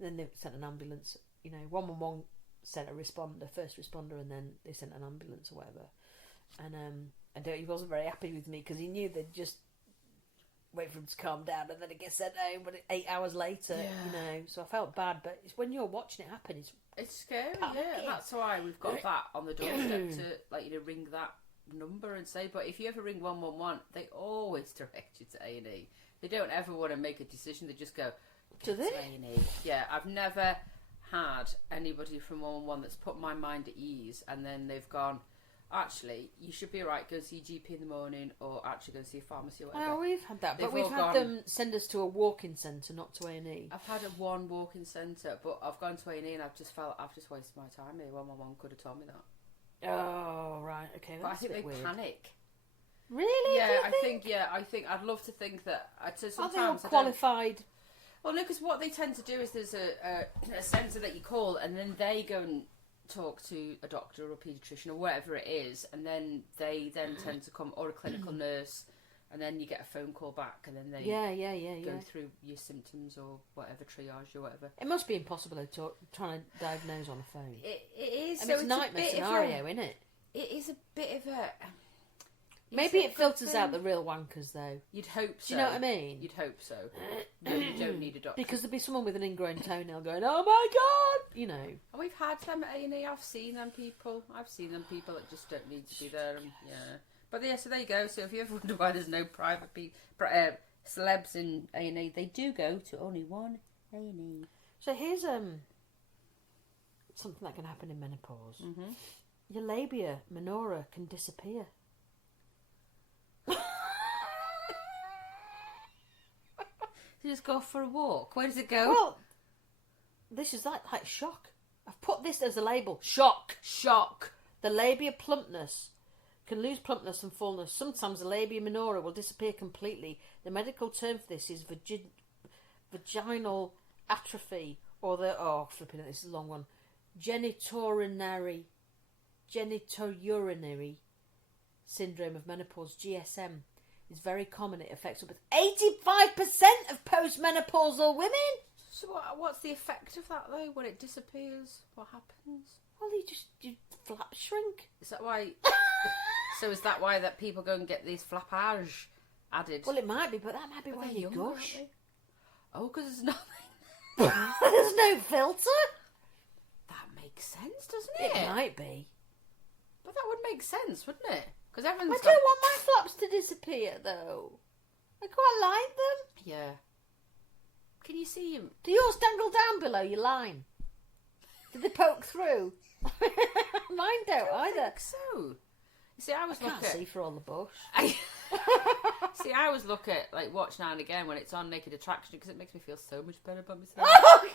then they sent an ambulance. 111 sent a first responder, and then they sent an ambulance or whatever. And he wasn't very happy with me because he knew they'd just wait for him to calm down and then it gets sent home, but 8 hours later, So I felt bad, but it's when you're watching it happen, it's scary. panicking. Yeah, that's why we've got that on the doorstep to ring that number and say, but if you ever ring 111, they always direct you to A&E. They don't ever want to make a decision. They just go, do they? A&E. Yeah, I've never had anybody from 111 that's put my mind at ease, and then they've gone, actually, you should be alright, go see your GP in the morning, or actually go see a pharmacy or whatever. Oh, we've had that, but They've we've all had gone- them send us to a walk-in centre, not to A&E. I've had one walk-in centre, but I've gone to A&E and I've just felt I've just wasted my time here. 111 could have told me that. Oh, right, okay, But I that's a think bit they weird. panic. Really? Yeah, Do you I think I'd love to think that. So Are sometimes they all I don't- qualified? Well, no, because what they tend to do is there's a centre that you call, and then they go and talk to a doctor or a paediatrician or whatever it is, and then they tend to come, or a clinical nurse, and then you get a phone call back, and then they go through your symptoms or whatever, triage or whatever. It must be impossible trying to diagnose on a phone. It is. I So mean, it's a a nightmare bit of scenario, isn't it? It is a bit of a. Maybe Is it a good filters out thing? the real wankers, though. You'd hope so. Do you know what I mean? You'd hope so. No, you don't need a doctor. Because there'd be someone with an ingrown toenail going, "Oh my god!" You know. And we've had them at A&E. I've seen them people. I've seen them people that just don't need to be there. And, yeah. But yeah, so there you go. So if you ever wonder why there's no private celebs in A&E, they do go to only one A&E. So here's something that can happen in menopause. Mm-hmm. Your labia minora can disappear. You just go for a walk. Where does it go? Well, this is like shock. I've put this as a label. Shock. Shock. The labia plumpness can lose plumpness and fullness. Sometimes the labia minora will disappear completely. The medical term for this is vaginal atrophy, or flipping it, this is a long one. Genitourinary syndrome of menopause, GSM, is very common. It affects up to 85% of postmenopausal women. So what's the effect of that though? When it disappears, what happens? Well, you flap shrink. Is that why? So is that why that people go and get these flappage added? Well, it might be, but that might be But why they're you younger, aren't gush. they? Oh, because there's nothing. There's no filter. That makes sense, doesn't it? It might be. But that would make sense, wouldn't it? Because I everyone's don't want my flaps to disappear, though. I quite like them. Yeah. Can you see him? Do yours dangle down below your line? Did they poke through? Mine don't I either. think so. You see, I always I can't look at. see for all the bush. See, I always look at watch now and again when it's on Naked Attraction because it makes me feel so much better about myself. Oh,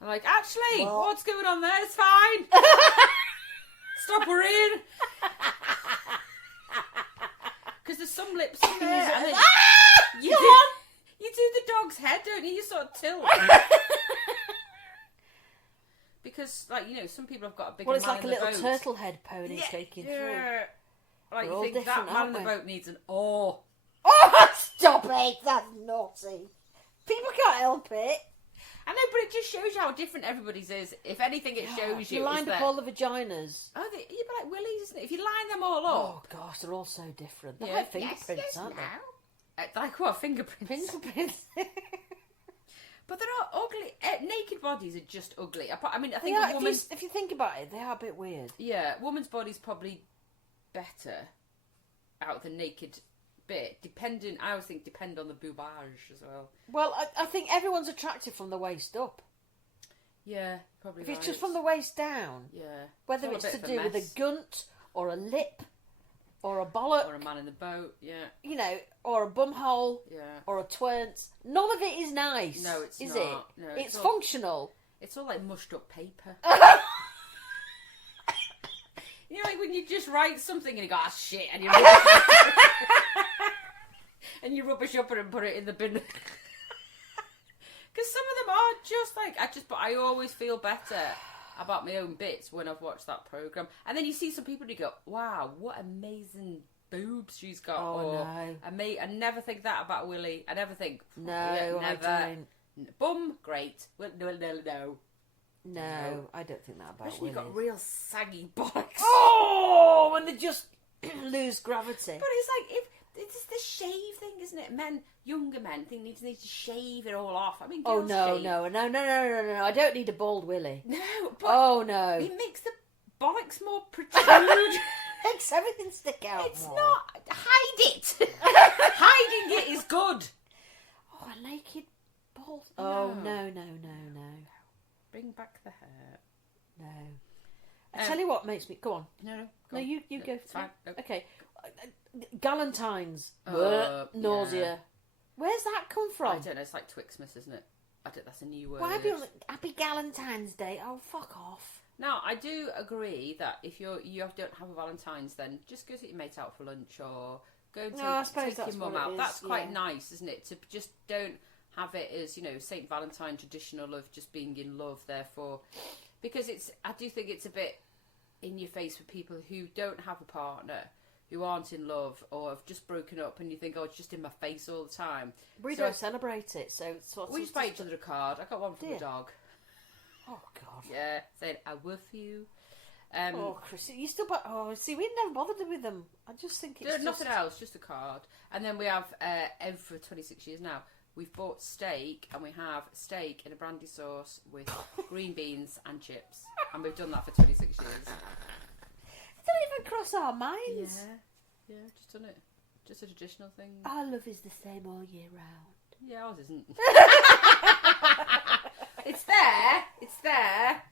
I'm like, actually, Well- what's going on there? It's fine. Stop worrying. Because there's some lips in there, and then you do the dog's head, don't you? You sort of tilt. Because, some people have got a big well, it's man like in a the little boat. turtle head pony taking through. Like, We're you all think that different, man in aren't the we? boat needs an oar. Oh, stop it! That's naughty. People can't help it. I know, but it just shows you how different everybody's is. If anything, it shows you. You lined is up that- all the vaginas. Oh, you'd be like willies, isn't it? If you line them all up. Oh gosh, they're all so different. They're Yeah. like fingerprints, aren't they? Like what? Fingerprints. Fingerprints. But they're all ugly. Naked bodies are just ugly. I mean, I They think are, a woman. if you think about it, they are a bit weird. Yeah, woman's body's probably better out the naked bit. I always think depend on the boobage as well. Well, I think everyone's attractive from the waist up. Yeah, probably. If it's right. just from the waist down, Yeah. whether all a it's bit to of a do with mess. a gunt or a lip or a bollock, Or a man in the boat. Yeah. or a bumhole Yeah. or a twirnt, none of it is nice. No, it's is not. it? No, it's it's all- functional. It's all like mushed up paper. You know, like when you just write something and you go, ah, shit, and you and you rubbish up it and put it in the bin. Because some of them are just like, but I always feel better about my own bits when I've watched that programme. And then you see some people and you go, wow, what amazing boobs she's got. Oh, or, no. I never think that about Willie. I never think, No, yeah, I never. don't. Bum, great. Well, no. No, I don't think that about Especially women. you've got real saggy bollocks. Oh, when they just lose gravity. But it's like, if it's the shave thing, isn't it? Younger men need to shave it all off. I mean, Oh girls no, shave. no! I don't need a bald willy. No, but Oh no! it makes the bollocks more protrude. makes everything stick out It's more. not. Hide it. Hiding it is good. Oh, a naked bald... Oh, no. Bring back the hair. No. I tell you what makes me... Go on. No. No, you go. It's fine. No. Okay. Galentine's. Nausea. Yeah. Where's that come I from? don't know. It's like Twixmas, isn't it? That's a new word. Why Happy Galentine's Day? Oh, fuck off. Now, I do agree that if you don't have a Valentine's, then just go take your mate out for lunch or go and take your mum out. That's quite nice, isn't it? To just don't have it as, St. Valentine traditional of just being in love, therefore. Because I do think it's a bit in your face for people who don't have a partner, who aren't in love or have just broken up, and you think, oh, it's just in my face all the time. We don't celebrate it, so it's sort of... We just buy each other a card. I got one from the dog. Oh, God. Yeah, saying, I love you. Chris, you still... see, we never bothered with them. I just think it's nothing else, just a card. And then we have, for 26 years now, we've bought steak, and we have steak in a brandy sauce with green beans and chips. And we've done that for 26 years. It don't even cross our minds. Yeah, just done it. Just a traditional thing. Our love is the same all year round. Yeah, ours isn't. It's there.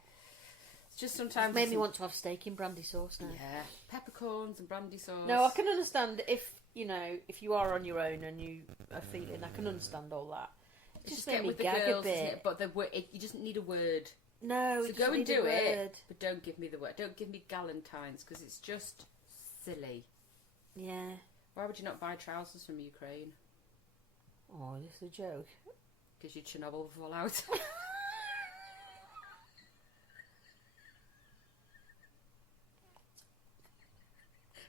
It's just sometimes... It's made me want to have steak in brandy sauce now. Yeah, peppercorns and brandy sauce. No, I can understand if you are on your own and you are feeling, I can understand all that. Just get with the girls, isn't it? But you just need a word. No, so go and do it, but don't give me the word. Don't give me galentines, because it's just silly. Yeah. Why would you not buy trousers from Ukraine? Oh, this is a joke. Because your Chernobyl will fall out.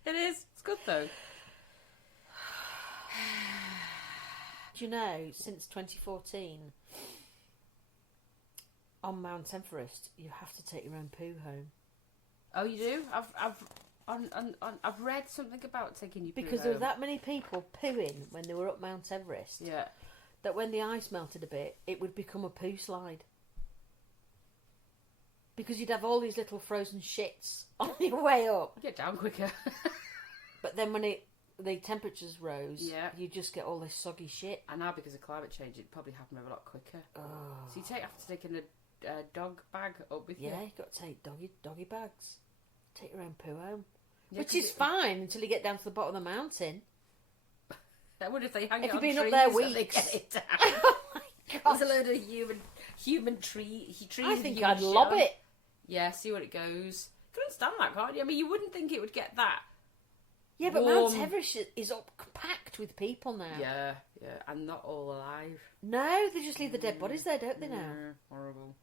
It is. It's good though. Do you know, since 2014, on Mount Everest, you have to take your own poo home. Oh, you do? I've read something about taking your poo because home. there were that many people pooing when they were up Mount Everest. Yeah. That when the ice melted a bit, it would become a poo slide. Because you'd have all these little frozen shits on your way up. Get down quicker. But then when the temperatures rose, yeah, you just get all this soggy shit. And now because of climate change, it probably happened a lot quicker. Oh. So you have to take a dog bag up with you. Yeah, you've got to take doggy bags. Take your own poo home. Yeah, which is fine until you get down to the bottom of the mountain. I wonder if they hang it on trees. If you've been up there weeks. They get it down. Oh my God. There's a load of human trees. I think I'd lob it. Yeah, see what it goes. You can understand that, can't you? I mean, you wouldn't think it would get that. Yeah, but Mount Everest is up packed with people now. Yeah, and not all alive. No, they just leave the dead bodies there, don't they now? Horrible.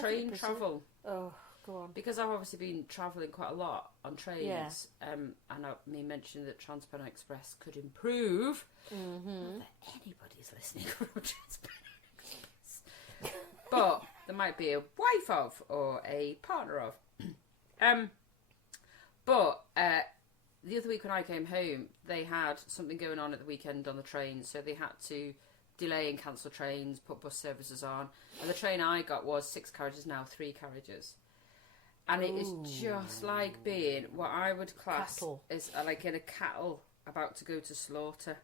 Train travel. Oh, go on. Because I've obviously been travelling quite a lot on trains, and me mentioned that Transpennine Express could improve. Mm-hmm. Not that anybody's listening from Transpennine Express. But there might be a wife of or a partner of. But the other week when I came home, they had something going on at the weekend on the train, so they had to delay and cancel trains, put bus services on. And the train I got was 6 carriages, now 3 carriages. And it is just like being what I would class as like in a cattle about to go to slaughter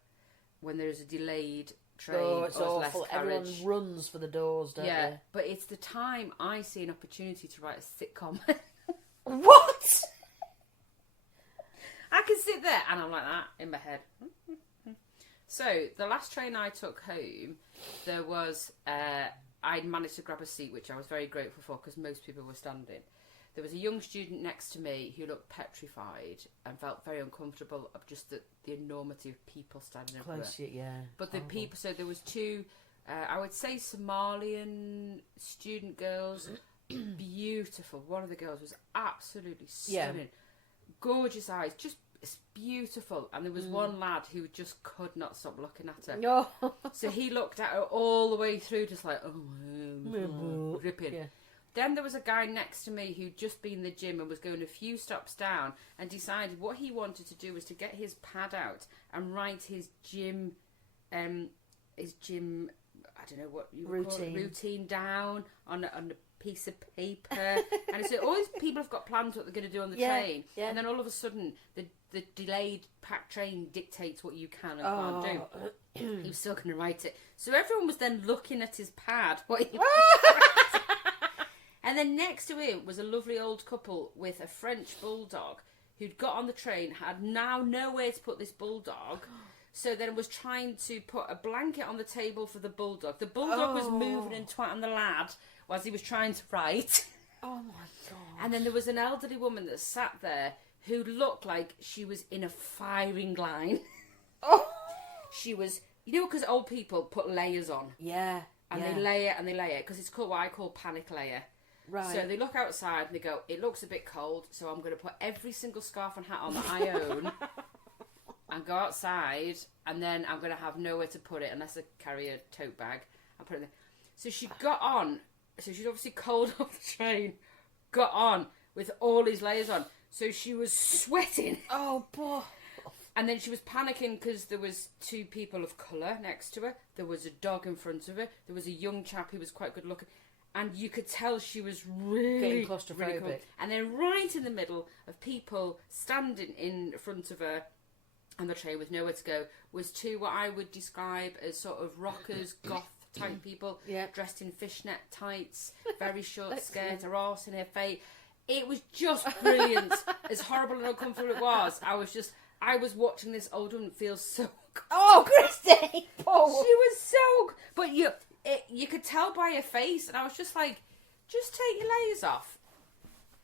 when there's a delayed train. Oh, it's or awful. less carriage. Everyone runs for the doors, don't yeah, they? but it's the time I see an opportunity to write a sitcom. What? I can sit there and I'm like that in my head. So the last train I took home, there was I'd managed to grab a seat, which I was very grateful for because most people were standing. There was a young student next to me who looked petrified and felt very uncomfortable of just the enormity of people standing in front of her. Yeah. But the people, so there was 2, I would say Somalian student girls, beautiful. One of the girls was absolutely stunning. Yeah. Gorgeous eyes, just beautiful. And there was one lad who just could not stop looking at her. No. So he looked at her all the way through, just like, ripping. Yeah. Then there was a guy next to me who'd just been in the gym and was going a few stops down and decided what he wanted to do was to get his pad out and write his gym, I don't know what you would call it, routine down on a piece of paper. And so all these people have got plans what they're going to do on the train. Yeah. And then all of a sudden, the delayed packed train dictates what you can and can't do. He was still going to write it. So everyone was then looking at his pad. And then next to him was a lovely old couple with a French bulldog who'd got on the train, had now nowhere to put this bulldog. So then was trying to put a blanket on the table for the bulldog. The bulldog was moving and twatting the lad whilst he was trying to write. Oh my God. And then there was an elderly woman that sat there who looked like she was in a firing line. She was, you know, because old people put layers on. Yeah. And they layer and they layer, because it's called what I call panic layer. Right. So they look outside and they go, it looks a bit cold, so I'm going to put every single scarf and hat on that I own and go outside, and then I'm going to have nowhere to put it unless I carry a tote bag and put it in there. So she got on, so she's obviously cold off the train, got on with all these layers on. So she was sweating. Oh, boy. And then she was panicking because there was 2 people of colour next to her. There was a dog in front of her. There was a young chap who was quite good looking. And you could tell she was really getting claustrophobic. Really cool. And then right in the middle of people standing in front of her on the train with nowhere to go was 2 what I would describe as sort of rockers, goth type people, dressed in fishnet tights, very short skirt, a arse in her face. It was just brilliant. As horrible and uncomfortable it was, I was watching this old woman feel so... Oh, Christy! Oh. She was so... But you could tell by her face, and I was just like, just take your layers off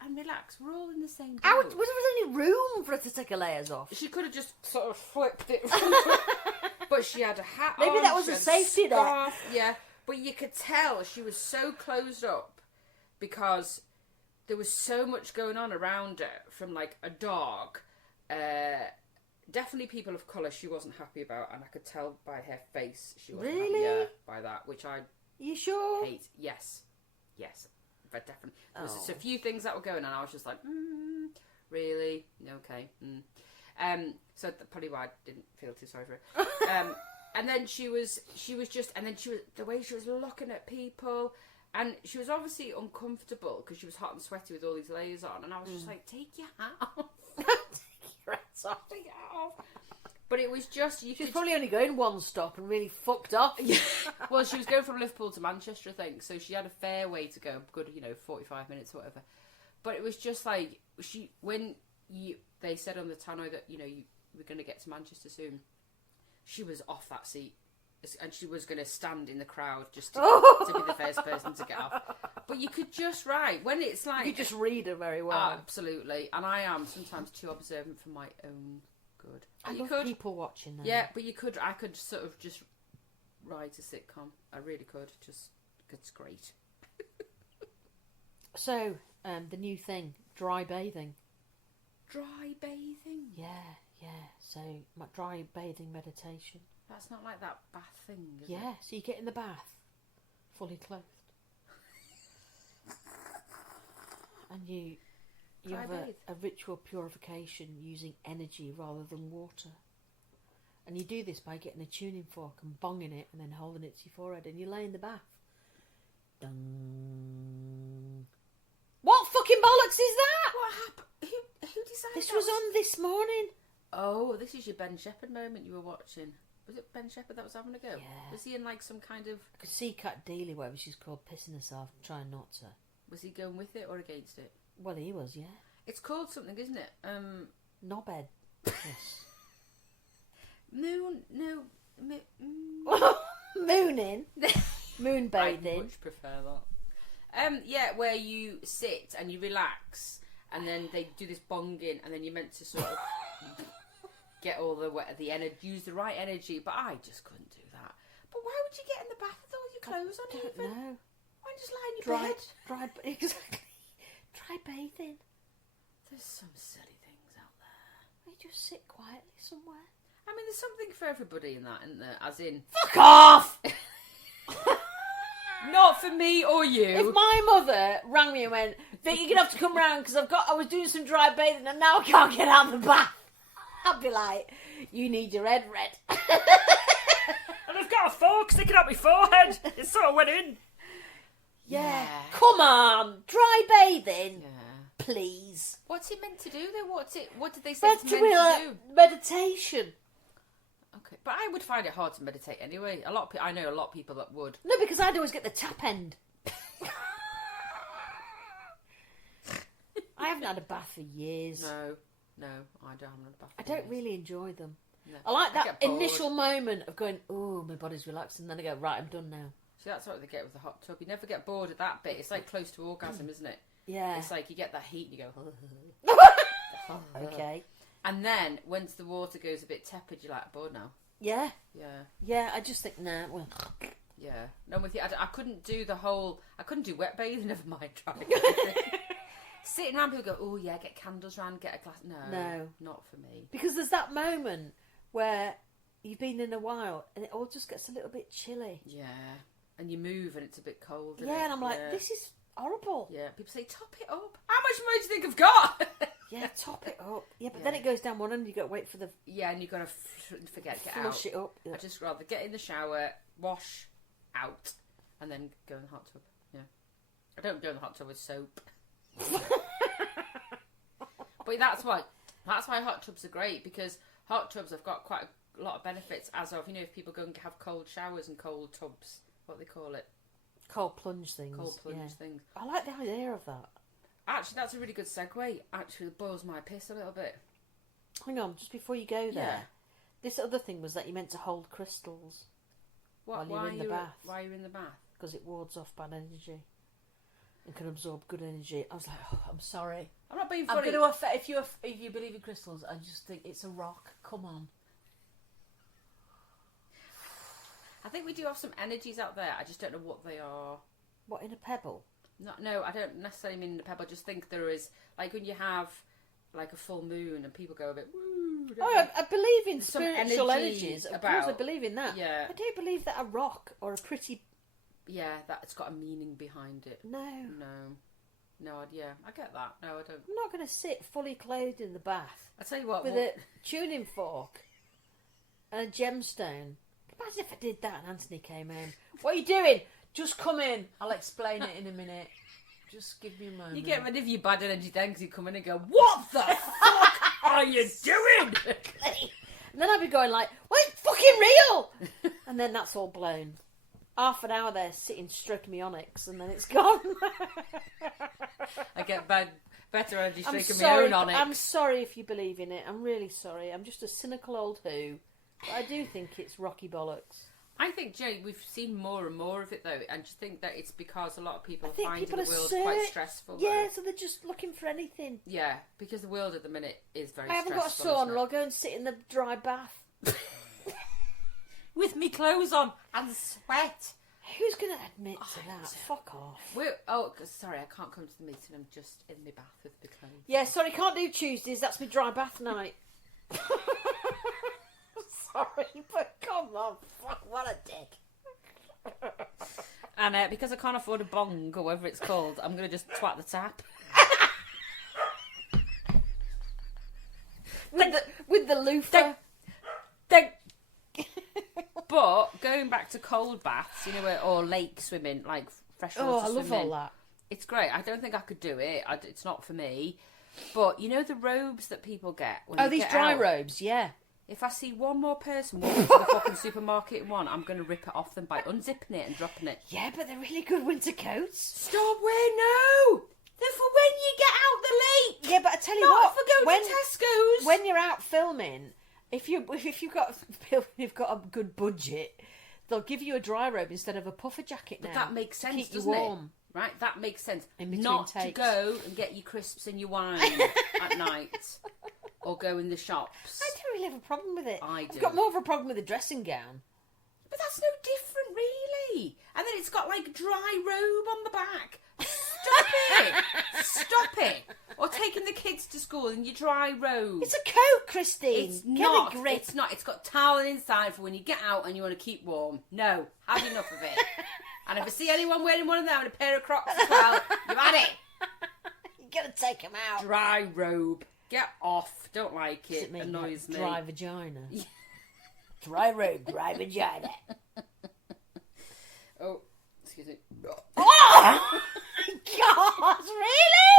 and relax. We're all in the same boat. Was there any room for her to take her layers off? She could have just sort of flipped it. But she had a hat Maybe on. That was a safety net. Yeah, but you could tell she was so closed up because there was so much going on around her, from like a dog, definitely people of colour she wasn't happy about, and I could tell by her face she wasn't happy by that, which I You sure? hate. Yes, but definitely. There was just a few things that were going on. I was just like, really? Okay. So that's probably why I didn't feel too sorry for her. And then she was the way she was looking at people, and she was obviously uncomfortable because she was hot and sweaty with all these layers on, and I was just like, take your hat off. Take it off. But it was just... She's probably only going one stop and really fucked up. Well, she was going from Liverpool to Manchester, I think, so she had a fair way to go, good, 45 minutes or whatever. But it was just like, they said on the tannoy that, you were going to get to Manchester soon, she was off that seat. And she was going to stand in the crowd just to be the first person to get off. But you could just when it's like... You could just read her very well. Absolutely. And I am sometimes too observant for my own good. I love people watching them. Yeah, but I could sort of just write a sitcom. I really could. It's great. So, the new thing, dry bathing. Dry bathing? Yeah. So, dry bathing meditation. That's not like that bath thing, is it? Yeah, so you get in the bath, fully clothed. And you have a ritual purification using energy rather than water. And you do this by getting a tuning fork and bonging it and then holding it to your forehead, and you lay in the bath. Dung. What fucking bollocks is that? What happened? Who decided This was on this morning. Oh, this is your Ben Shepherd moment you were watching. Was it Ben Shepherd that was having a go? Yeah. Was he in like some kind of... I could see Cat Dealey, whatever she's called, pissing herself, trying not to. Was he going with it or against it? Well, he was, yeah. It's called something, isn't it? Knobhead. Yes. Mooning. Moon bathing. I much prefer that. Yeah, where you sit and you relax, and then they do this bonging, and then you're meant to sort of get all the energy, use the right energy. But I just couldn't do that. But why would you get in the bath with all your clothes on? I don't know. Why just lie in your bed? Exactly. Dry bathing. There's some silly things out there. You just sit quietly somewhere. I mean, there's something for everybody in that, isn't there? As in, fuck off. Not for me or you. If my mother rang me and went, Vic, you're gonna have to come round because I was doing some dry bathing and now I can't get out of the bath, I'd be like, you need your head red. And I've got a fork sticking out my forehead. It sort of went in. Yeah. Come on, dry bathing. Yeah. Please. What's it meant to do though? What did they say it's meant to do? Meditation. Okay, but I would find it hard to meditate anyway. I know a lot of people that would. No, because I'd always get the tap end. I haven't had a bath for years. No, I don't have a bath. I don't really enjoy them. No. I like that initial moment of going, oh, my body's relaxed, and then I go, right, I'm done now. See, that's what they get with the hot tub. You never get bored at that bit. It's like close to orgasm, isn't it? Yeah. It's like you get that heat and you go, Okay. And then once the water goes a bit tepid, you're like, bored now. Yeah. Yeah. Yeah, I just think, nah, well. Yeah. No, I'm with you. I couldn't do I couldn't do wet bathing, never mind dry. Sitting around, people go, oh yeah, get candles round, get a glass. No, not for me. Because there's that moment where you've been in a while and it all just gets a little bit chilly. Yeah. And you move and it's a bit cold. Yeah, and I'm like, this is horrible. Yeah, people say, top it up. How much money do you think I've got? Yeah, top it up. Yeah, but then it goes down one end and you got to wait for the... Yeah, and you've got to get out. Flush it up. Yeah. I'd just rather get in the shower, wash, out, and then go in the hot tub. Yeah. I don't go in the hot tub with soap. But that's why hot tubs are great, because hot tubs have got quite a lot of benefits, as of, if people go and have cold showers and cold tubs, what they call it. Cold plunge things. Things. I like the idea of that. Actually, that's a really good segue. Actually, it boils my piss a little bit. Hang on, just before you go there. Yeah. This other thing was that you meant to hold crystals while you're in the bath. Why you're in the bath? Because it wards off bad energy and can absorb good energy. I was like, oh, I'm sorry. I'm not being funny. I'm going to if you believe in crystals, I just think it's a rock. Come on. I think we do have some energies out there. I just don't know what they are. What, in a pebble? No, I don't necessarily mean in a pebble. I just think there is, like when you have like a full moon and people go a bit, woo. I believe in some spiritual energies. Of course, I believe in that. Yeah. I do believe that a rock or a pretty... Yeah, that it's got a meaning behind it. No. Yeah, I get that. No, I don't. I'm not going to sit fully clothed in the bath. I tell you what. With a tuning fork and a gemstone. Imagine if I did that and Anthony came home. What are you doing? Just come in. I'll explain it in a minute. Just give me a moment. You get rid of your bad energy then, because you come in and go, what the fuck are you doing? And then I'd be going like, well, it's fucking real. And then that's all blown. Half an hour there sitting stroking me onyx and then it's gone. I get better energy stroking my own onyx. I'm sorry if you believe in it. I'm really sorry. I'm just a cynical old who. But I do think it's rocky bollocks. I think, Jay, we've seen more and more of it though, and just think that it's because a lot of people find people the world quite stressful. Yeah, so they're just looking for anything. Yeah, because the world at the minute is very stressful. I haven't got a sauna, I'll go and sit in the dry bath. With me clothes on and sweat. Who's going to admit to that? Fuck off. Sorry, I can't come to the meeting. I'm just in my bath with my clothes. Yeah, sorry, can't do Tuesdays. That's my dry bath night. Sorry, but come on. Fuck, what a dick. And because I can't afford a bong or whatever it's called, I'm going to just twat the tap. with the loofah. But going back to cold baths, or lake swimming, like freshwater swimming. Oh, I love all that. It's great. I don't think I could do it. It's not for me. But the robes that people get when you these get dry out, robes, yeah. If I see one more person walking to the fucking supermarket in one, I'm going to rip it off them by unzipping it and dropping it. Yeah, but they're really good winter coats. Stop wearing no! They're for when you get out the lake. Yeah, but I tell you not what, for going to Tesco's. When you're out filming, if you've got a good budget, they'll give you a dry robe instead of a puffer jacket now. But that makes sense, keep doesn't you warm. It? Right, that makes sense. In between not takes. To go and get your crisps and your wine at night, or go in the shops. I don't really have a problem with it. I do. I've got more of a problem with the dressing gown. But that's no different, really. And then it's got like dry robe on the back. Stop it! Stop it! Or taking the kids to school in your dry robe. It's a coat, Christine. It's Get not. a grip. It's not. It's got towel inside for when you get out and you want to keep warm. No, have enough of it. And if I see anyone wearing one of them and a pair of Crocs as well, you've had it. You gotta take them out. Dry robe. Get off. Don't like it. Does it mean Annoys me. Dry vagina. Dry robe, dry vagina. Oh, Excuse me. Oh! God, really?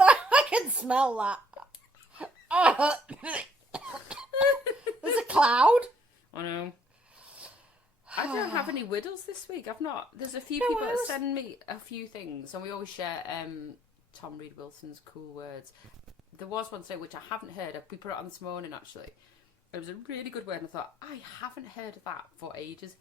I can smell that. Oh. There's a cloud. I know. I don't have any whittles this week. I've not. There's a few No, people that send me a few things, and we always share Tom Reed Wilson's cool words. There was one today which I haven't heard of. We put it on this morning, actually. It was a really good word, and I thought, I haven't heard of that for ages.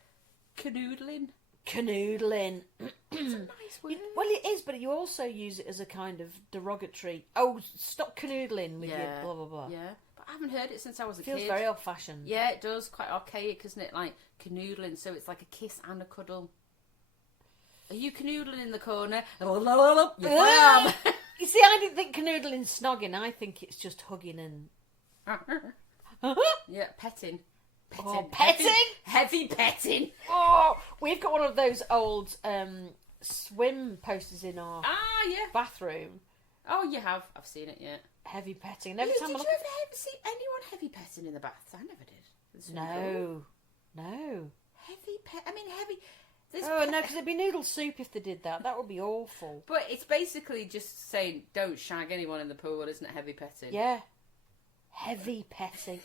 Canoodling. Canoodling. It's a nice word. Well, it is, but you also use it as a kind of derogatory. Oh, stop canoodling with your blah, blah, blah. Yeah, but I haven't heard it since I was a kid. Feels very old-fashioned. Yeah, it does. Quite archaic, isn't it? Like canoodling, so it's like a kiss and a cuddle. Are you canoodling in the corner? You're fine. You see, I didn't think canoodling's snogging. I think it's just hugging and... Yeah, petting. Oh, petting? Heavy petting. Oh, we've got one of those old swim posters in our bathroom. Oh, you have. I've seen it, yeah. Heavy petting. And every Did time you I look... ever see anyone heavy petting in the bath? I never did. No. Heavy pet. I mean, heavy. Oh, no, because it'd be noodle soup if they did that. That would be awful. But it's basically just saying, don't shag anyone in the pool, isn't it? Heavy petting. Yeah. Heavy petting.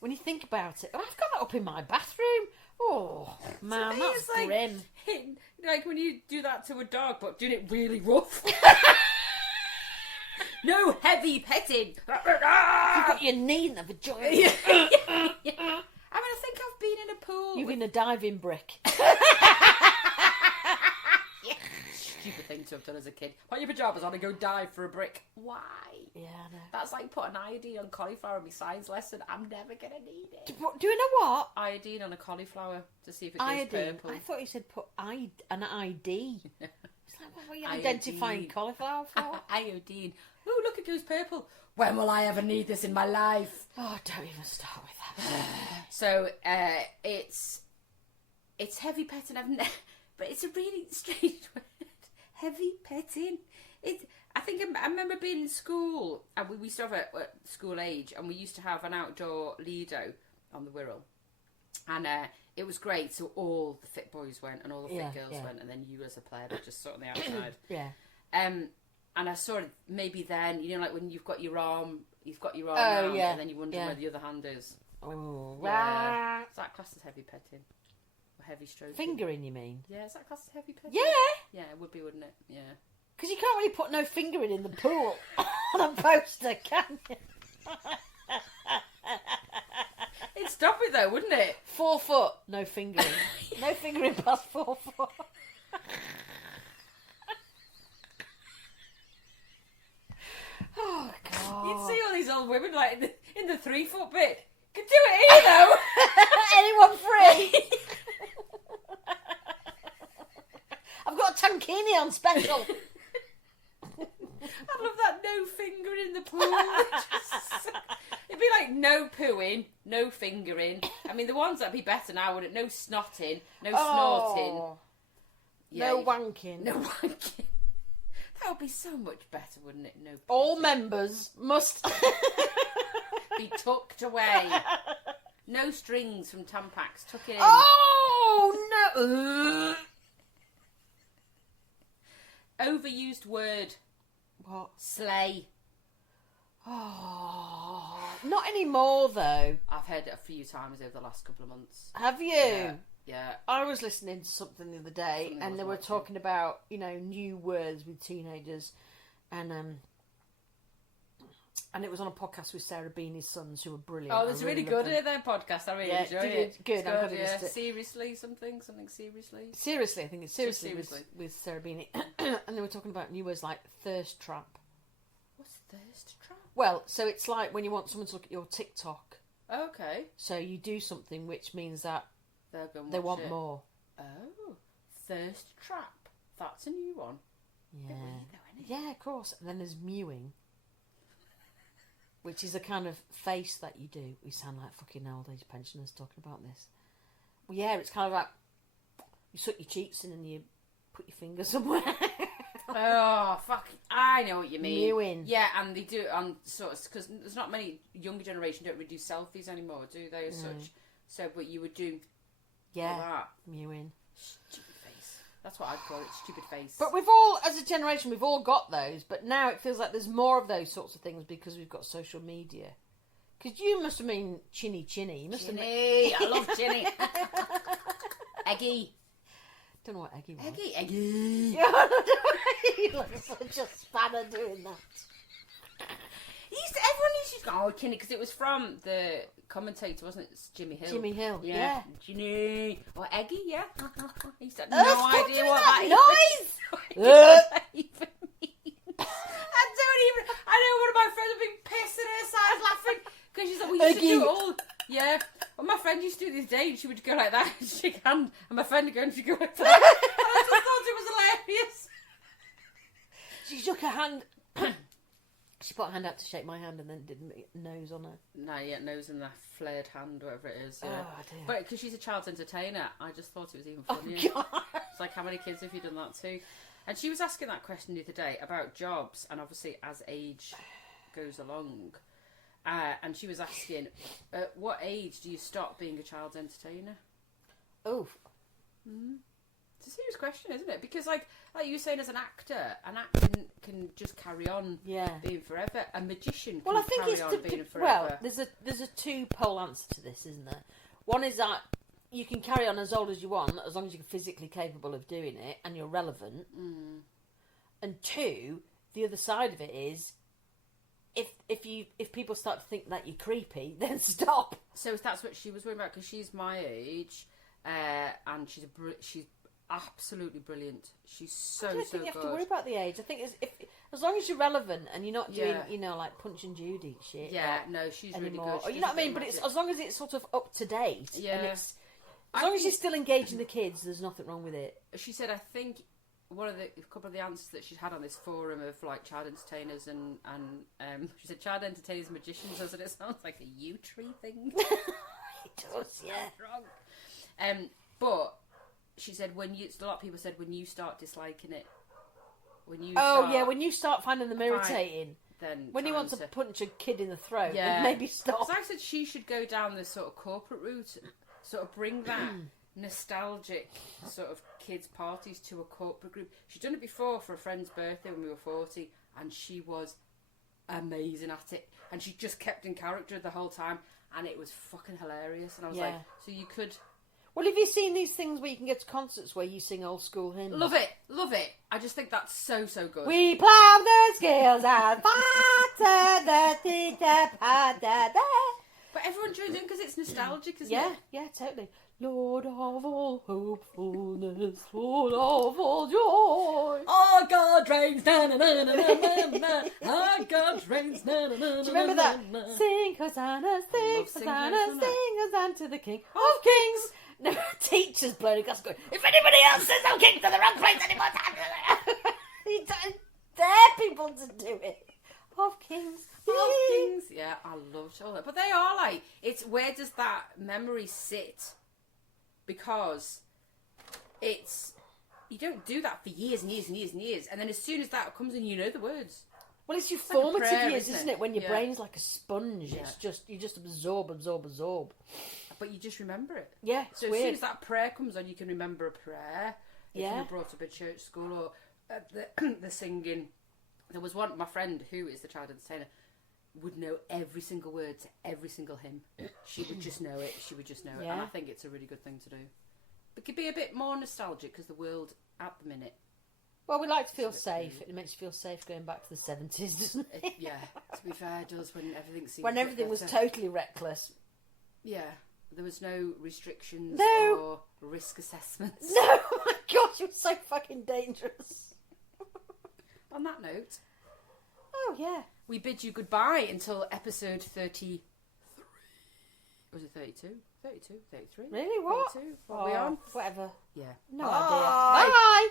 When you think about it, I've got that up in my bathroom. Oh, man, that's like, grim. Like when you do that to a dog, but doing it really rough. No heavy petting. You've got your knee in the vagina. I mean, I think I've been in a pool. You've been a diving brick. Stupid thing to have done as a kid. Put your pyjamas on and go dive for a brick. Why? Yeah, I know. That's like putting iodine on cauliflower in my science lesson. I'm never going to need it. Do you know what? Iodine on a cauliflower to see if it goes Iodine. purple. I thought you said put an ID. It's like, what were you identifying cauliflower for? Iodine. Oh, look, it goes purple. When will I ever need this in my life? Oh, don't even start with that. So, it's heavy petting. But it's a really strange word. Heavy petting. I remember being in school, and we used to have at school age, and we used to have an outdoor Lido on the Wirral. And it was great, so all the fit boys went, and all the fit girls went, and then you as a player that just sat on the outside. Yeah. And I saw it maybe then, you know, like when you've got your arm Oh, around, yeah. and then you wonder where the other hand is. Oh, Yeah. Is that classed as heavy petting? Or heavy stroking? Fingering, you mean? Yeah, is that classed as heavy petting? Yeah. Yeah, it would be, wouldn't it? Yeah. Because you can't really put no fingering in the pool on a poster, can you? It'd stop it though, wouldn't it? 4 foot, no fingering. No fingering past 4 foot. Oh, God. You'd see all these old women like in the 3 foot bit. Could do it here though. Anyone free? I've got a tankini on special. I love that no finger in the pool. It'd be like no pooing, no fingering. I mean, the ones that'd be better now, wouldn't it? No snotting, no snorting. Yeah, No wanking. No wanking. That would be so much better, wouldn't it? No. All members must be tucked away. No strings from Tampax. Tuck it in. Oh no! Overused word. What? Slay. Oh, not anymore though. I've heard it a few times over the last couple of months. Have you? Yeah. I was listening to something the other day, and they were talking about, you know, new words with teenagers, and it was on a podcast with Sarah Beanie's sons, who were brilliant. Oh, it's really good at their podcast. I really enjoy it. Good. I'm good. Yeah. Seriously, something seriously. Seriously, I think it's seriously. With Sarah Beanie, and they were talking about new words like thirst trap. What's thirst trap? Well, so it's like when you want someone to look at your TikTok. Okay. So you do something which means that they want more. Oh, thirst trap. That's a new one. Yeah. Yeah, of course. And then there's mewing, which is a kind of face that you do. We sound like fucking old age pensioners talking about this. Well, yeah, it's kind of like you suck your cheeks in and you put your finger somewhere. Oh, fuck. I know what you mean. Mewing. Yeah, and they do it on sort of, because there's not many younger generation don't really do selfies anymore, do they, as such? So, but you would do that. Mewing. Stupid face. That's what I'd call it, stupid face. But we've all, as a generation, we've all got those. But now it feels like there's more of those sorts of things because we've got social media. Because you must have been chinny. You must Chinny, I love chinny. Eggy. Don't know what eggy was. Eggy. You look such a spanner doing that. Everyone used to go, oh, Chinny, because it was from the commentator, wasn't it? It's Jimmy Hill. Jimmy Hill, yeah. Chinny. Or Eggy, yeah. I used to have Stop no idea doing what that that noise! even means. I know one of my friends would be pissing her side laughing because she's like, we used to do it all. Yeah. Well, my friend used to do this day, she would go like that and shake hand, and my friend would go and she'd go like that. And I just thought it was hilarious. She shook her hand. She put her hand out to shake my hand and then did nose on her. No, yeah, nose in the flared hand, whatever it is. Yeah. Oh, dear. But because she's a child's entertainer, I just thought it was even funnier. Oh, God. It's like, how many kids have you done that to? And she was asking that question the other day about jobs, and obviously as age goes along. And she was asking, at what age do you stop being a child's entertainer? Oh. It's a serious question, isn't it? Because like you were saying, as an actor can just carry on being forever. A magician can carry on being forever. Well, there's a two-pole answer to this, isn't there? One is that you can carry on as old as you want, as long as you're physically capable of doing it and you're relevant. And two, the other side of it is, if people start to think that you're creepy, then stop. So that's what she was worried about, because she's my age, and she's absolutely brilliant. She's so I don't think good. you have to worry about the age. I think as long as you're relevant and you're not doing like Punch and Judy shit. Yeah, no, she's anymore. really good. Or, you know what I mean? But it's as long as it's sort of up to date. Yeah. And as long as you're still engaging the kids, there's nothing wrong with it. She said, I think a couple of the answers that she'd had on this forum of like child entertainers and she said child entertainers and magicians. I said, it sounds like a yew tree thing. It does, yeah. Wrong. But she said a lot of people said when you start disliking it, when you start finding them irritating, then when you want to punch a kid in the throat, then maybe stop. So I said she should go down this sort of corporate route, sort of bring that nostalgic sort of kids parties to a corporate group. She'd done it before for a friend's birthday when we were 40, and she was amazing at it, and she just kept in character the whole time, and it was fucking hilarious. And I was like, so you could. Well, have you seen these things where you can go to concerts where you sing old school hymns? Love it. I just think that's so good. We plough the scales and But everyone joins in because it's nostalgic, isn't it? Yeah, totally. Lord of all hopefulness, Lord of all joy. Our God reigns, na na na na na na. Our God reigns, na na na na. Do you remember that? Sing Hosanna, sing Hosanna, sing Hosanna to the King of Kings. No, teachers blowing a gust going, if anybody else says I'm king to the wrong place anymore, you don't dare people to do it. Of Kings. Of Kings. Yeah, I loved all that. But they are like, it's where does that memory sit? Because you don't do that for years and years and years and years. And then as soon as that comes in, you know the words. Well, it's your formative years, isn't it? When your brain's like a sponge. It's just, you just absorb. But you just remember it. Yeah, it's so weird. As soon as that prayer comes on, you can remember a prayer. If you were brought up at church school or the singing. There was one, my friend who is the child entertainer, would know every single word to every single hymn. She would just know it. And I think it's a really good thing to do. But could be a bit more nostalgic because the world at the minute. Well, we like to feel safe. It makes you feel safe going back to the 70s, doesn't it? Yeah, to be fair, it does when everything seems when everything was totally reckless. Yeah, there was no restrictions or risk assessments. No, oh my gosh, it was so fucking dangerous. On that note, oh yeah, we bid you goodbye until episode 33. Was it 32? 32? 33? Really? What? 32? What are we on? Whatever. Yeah. No idea. Bye.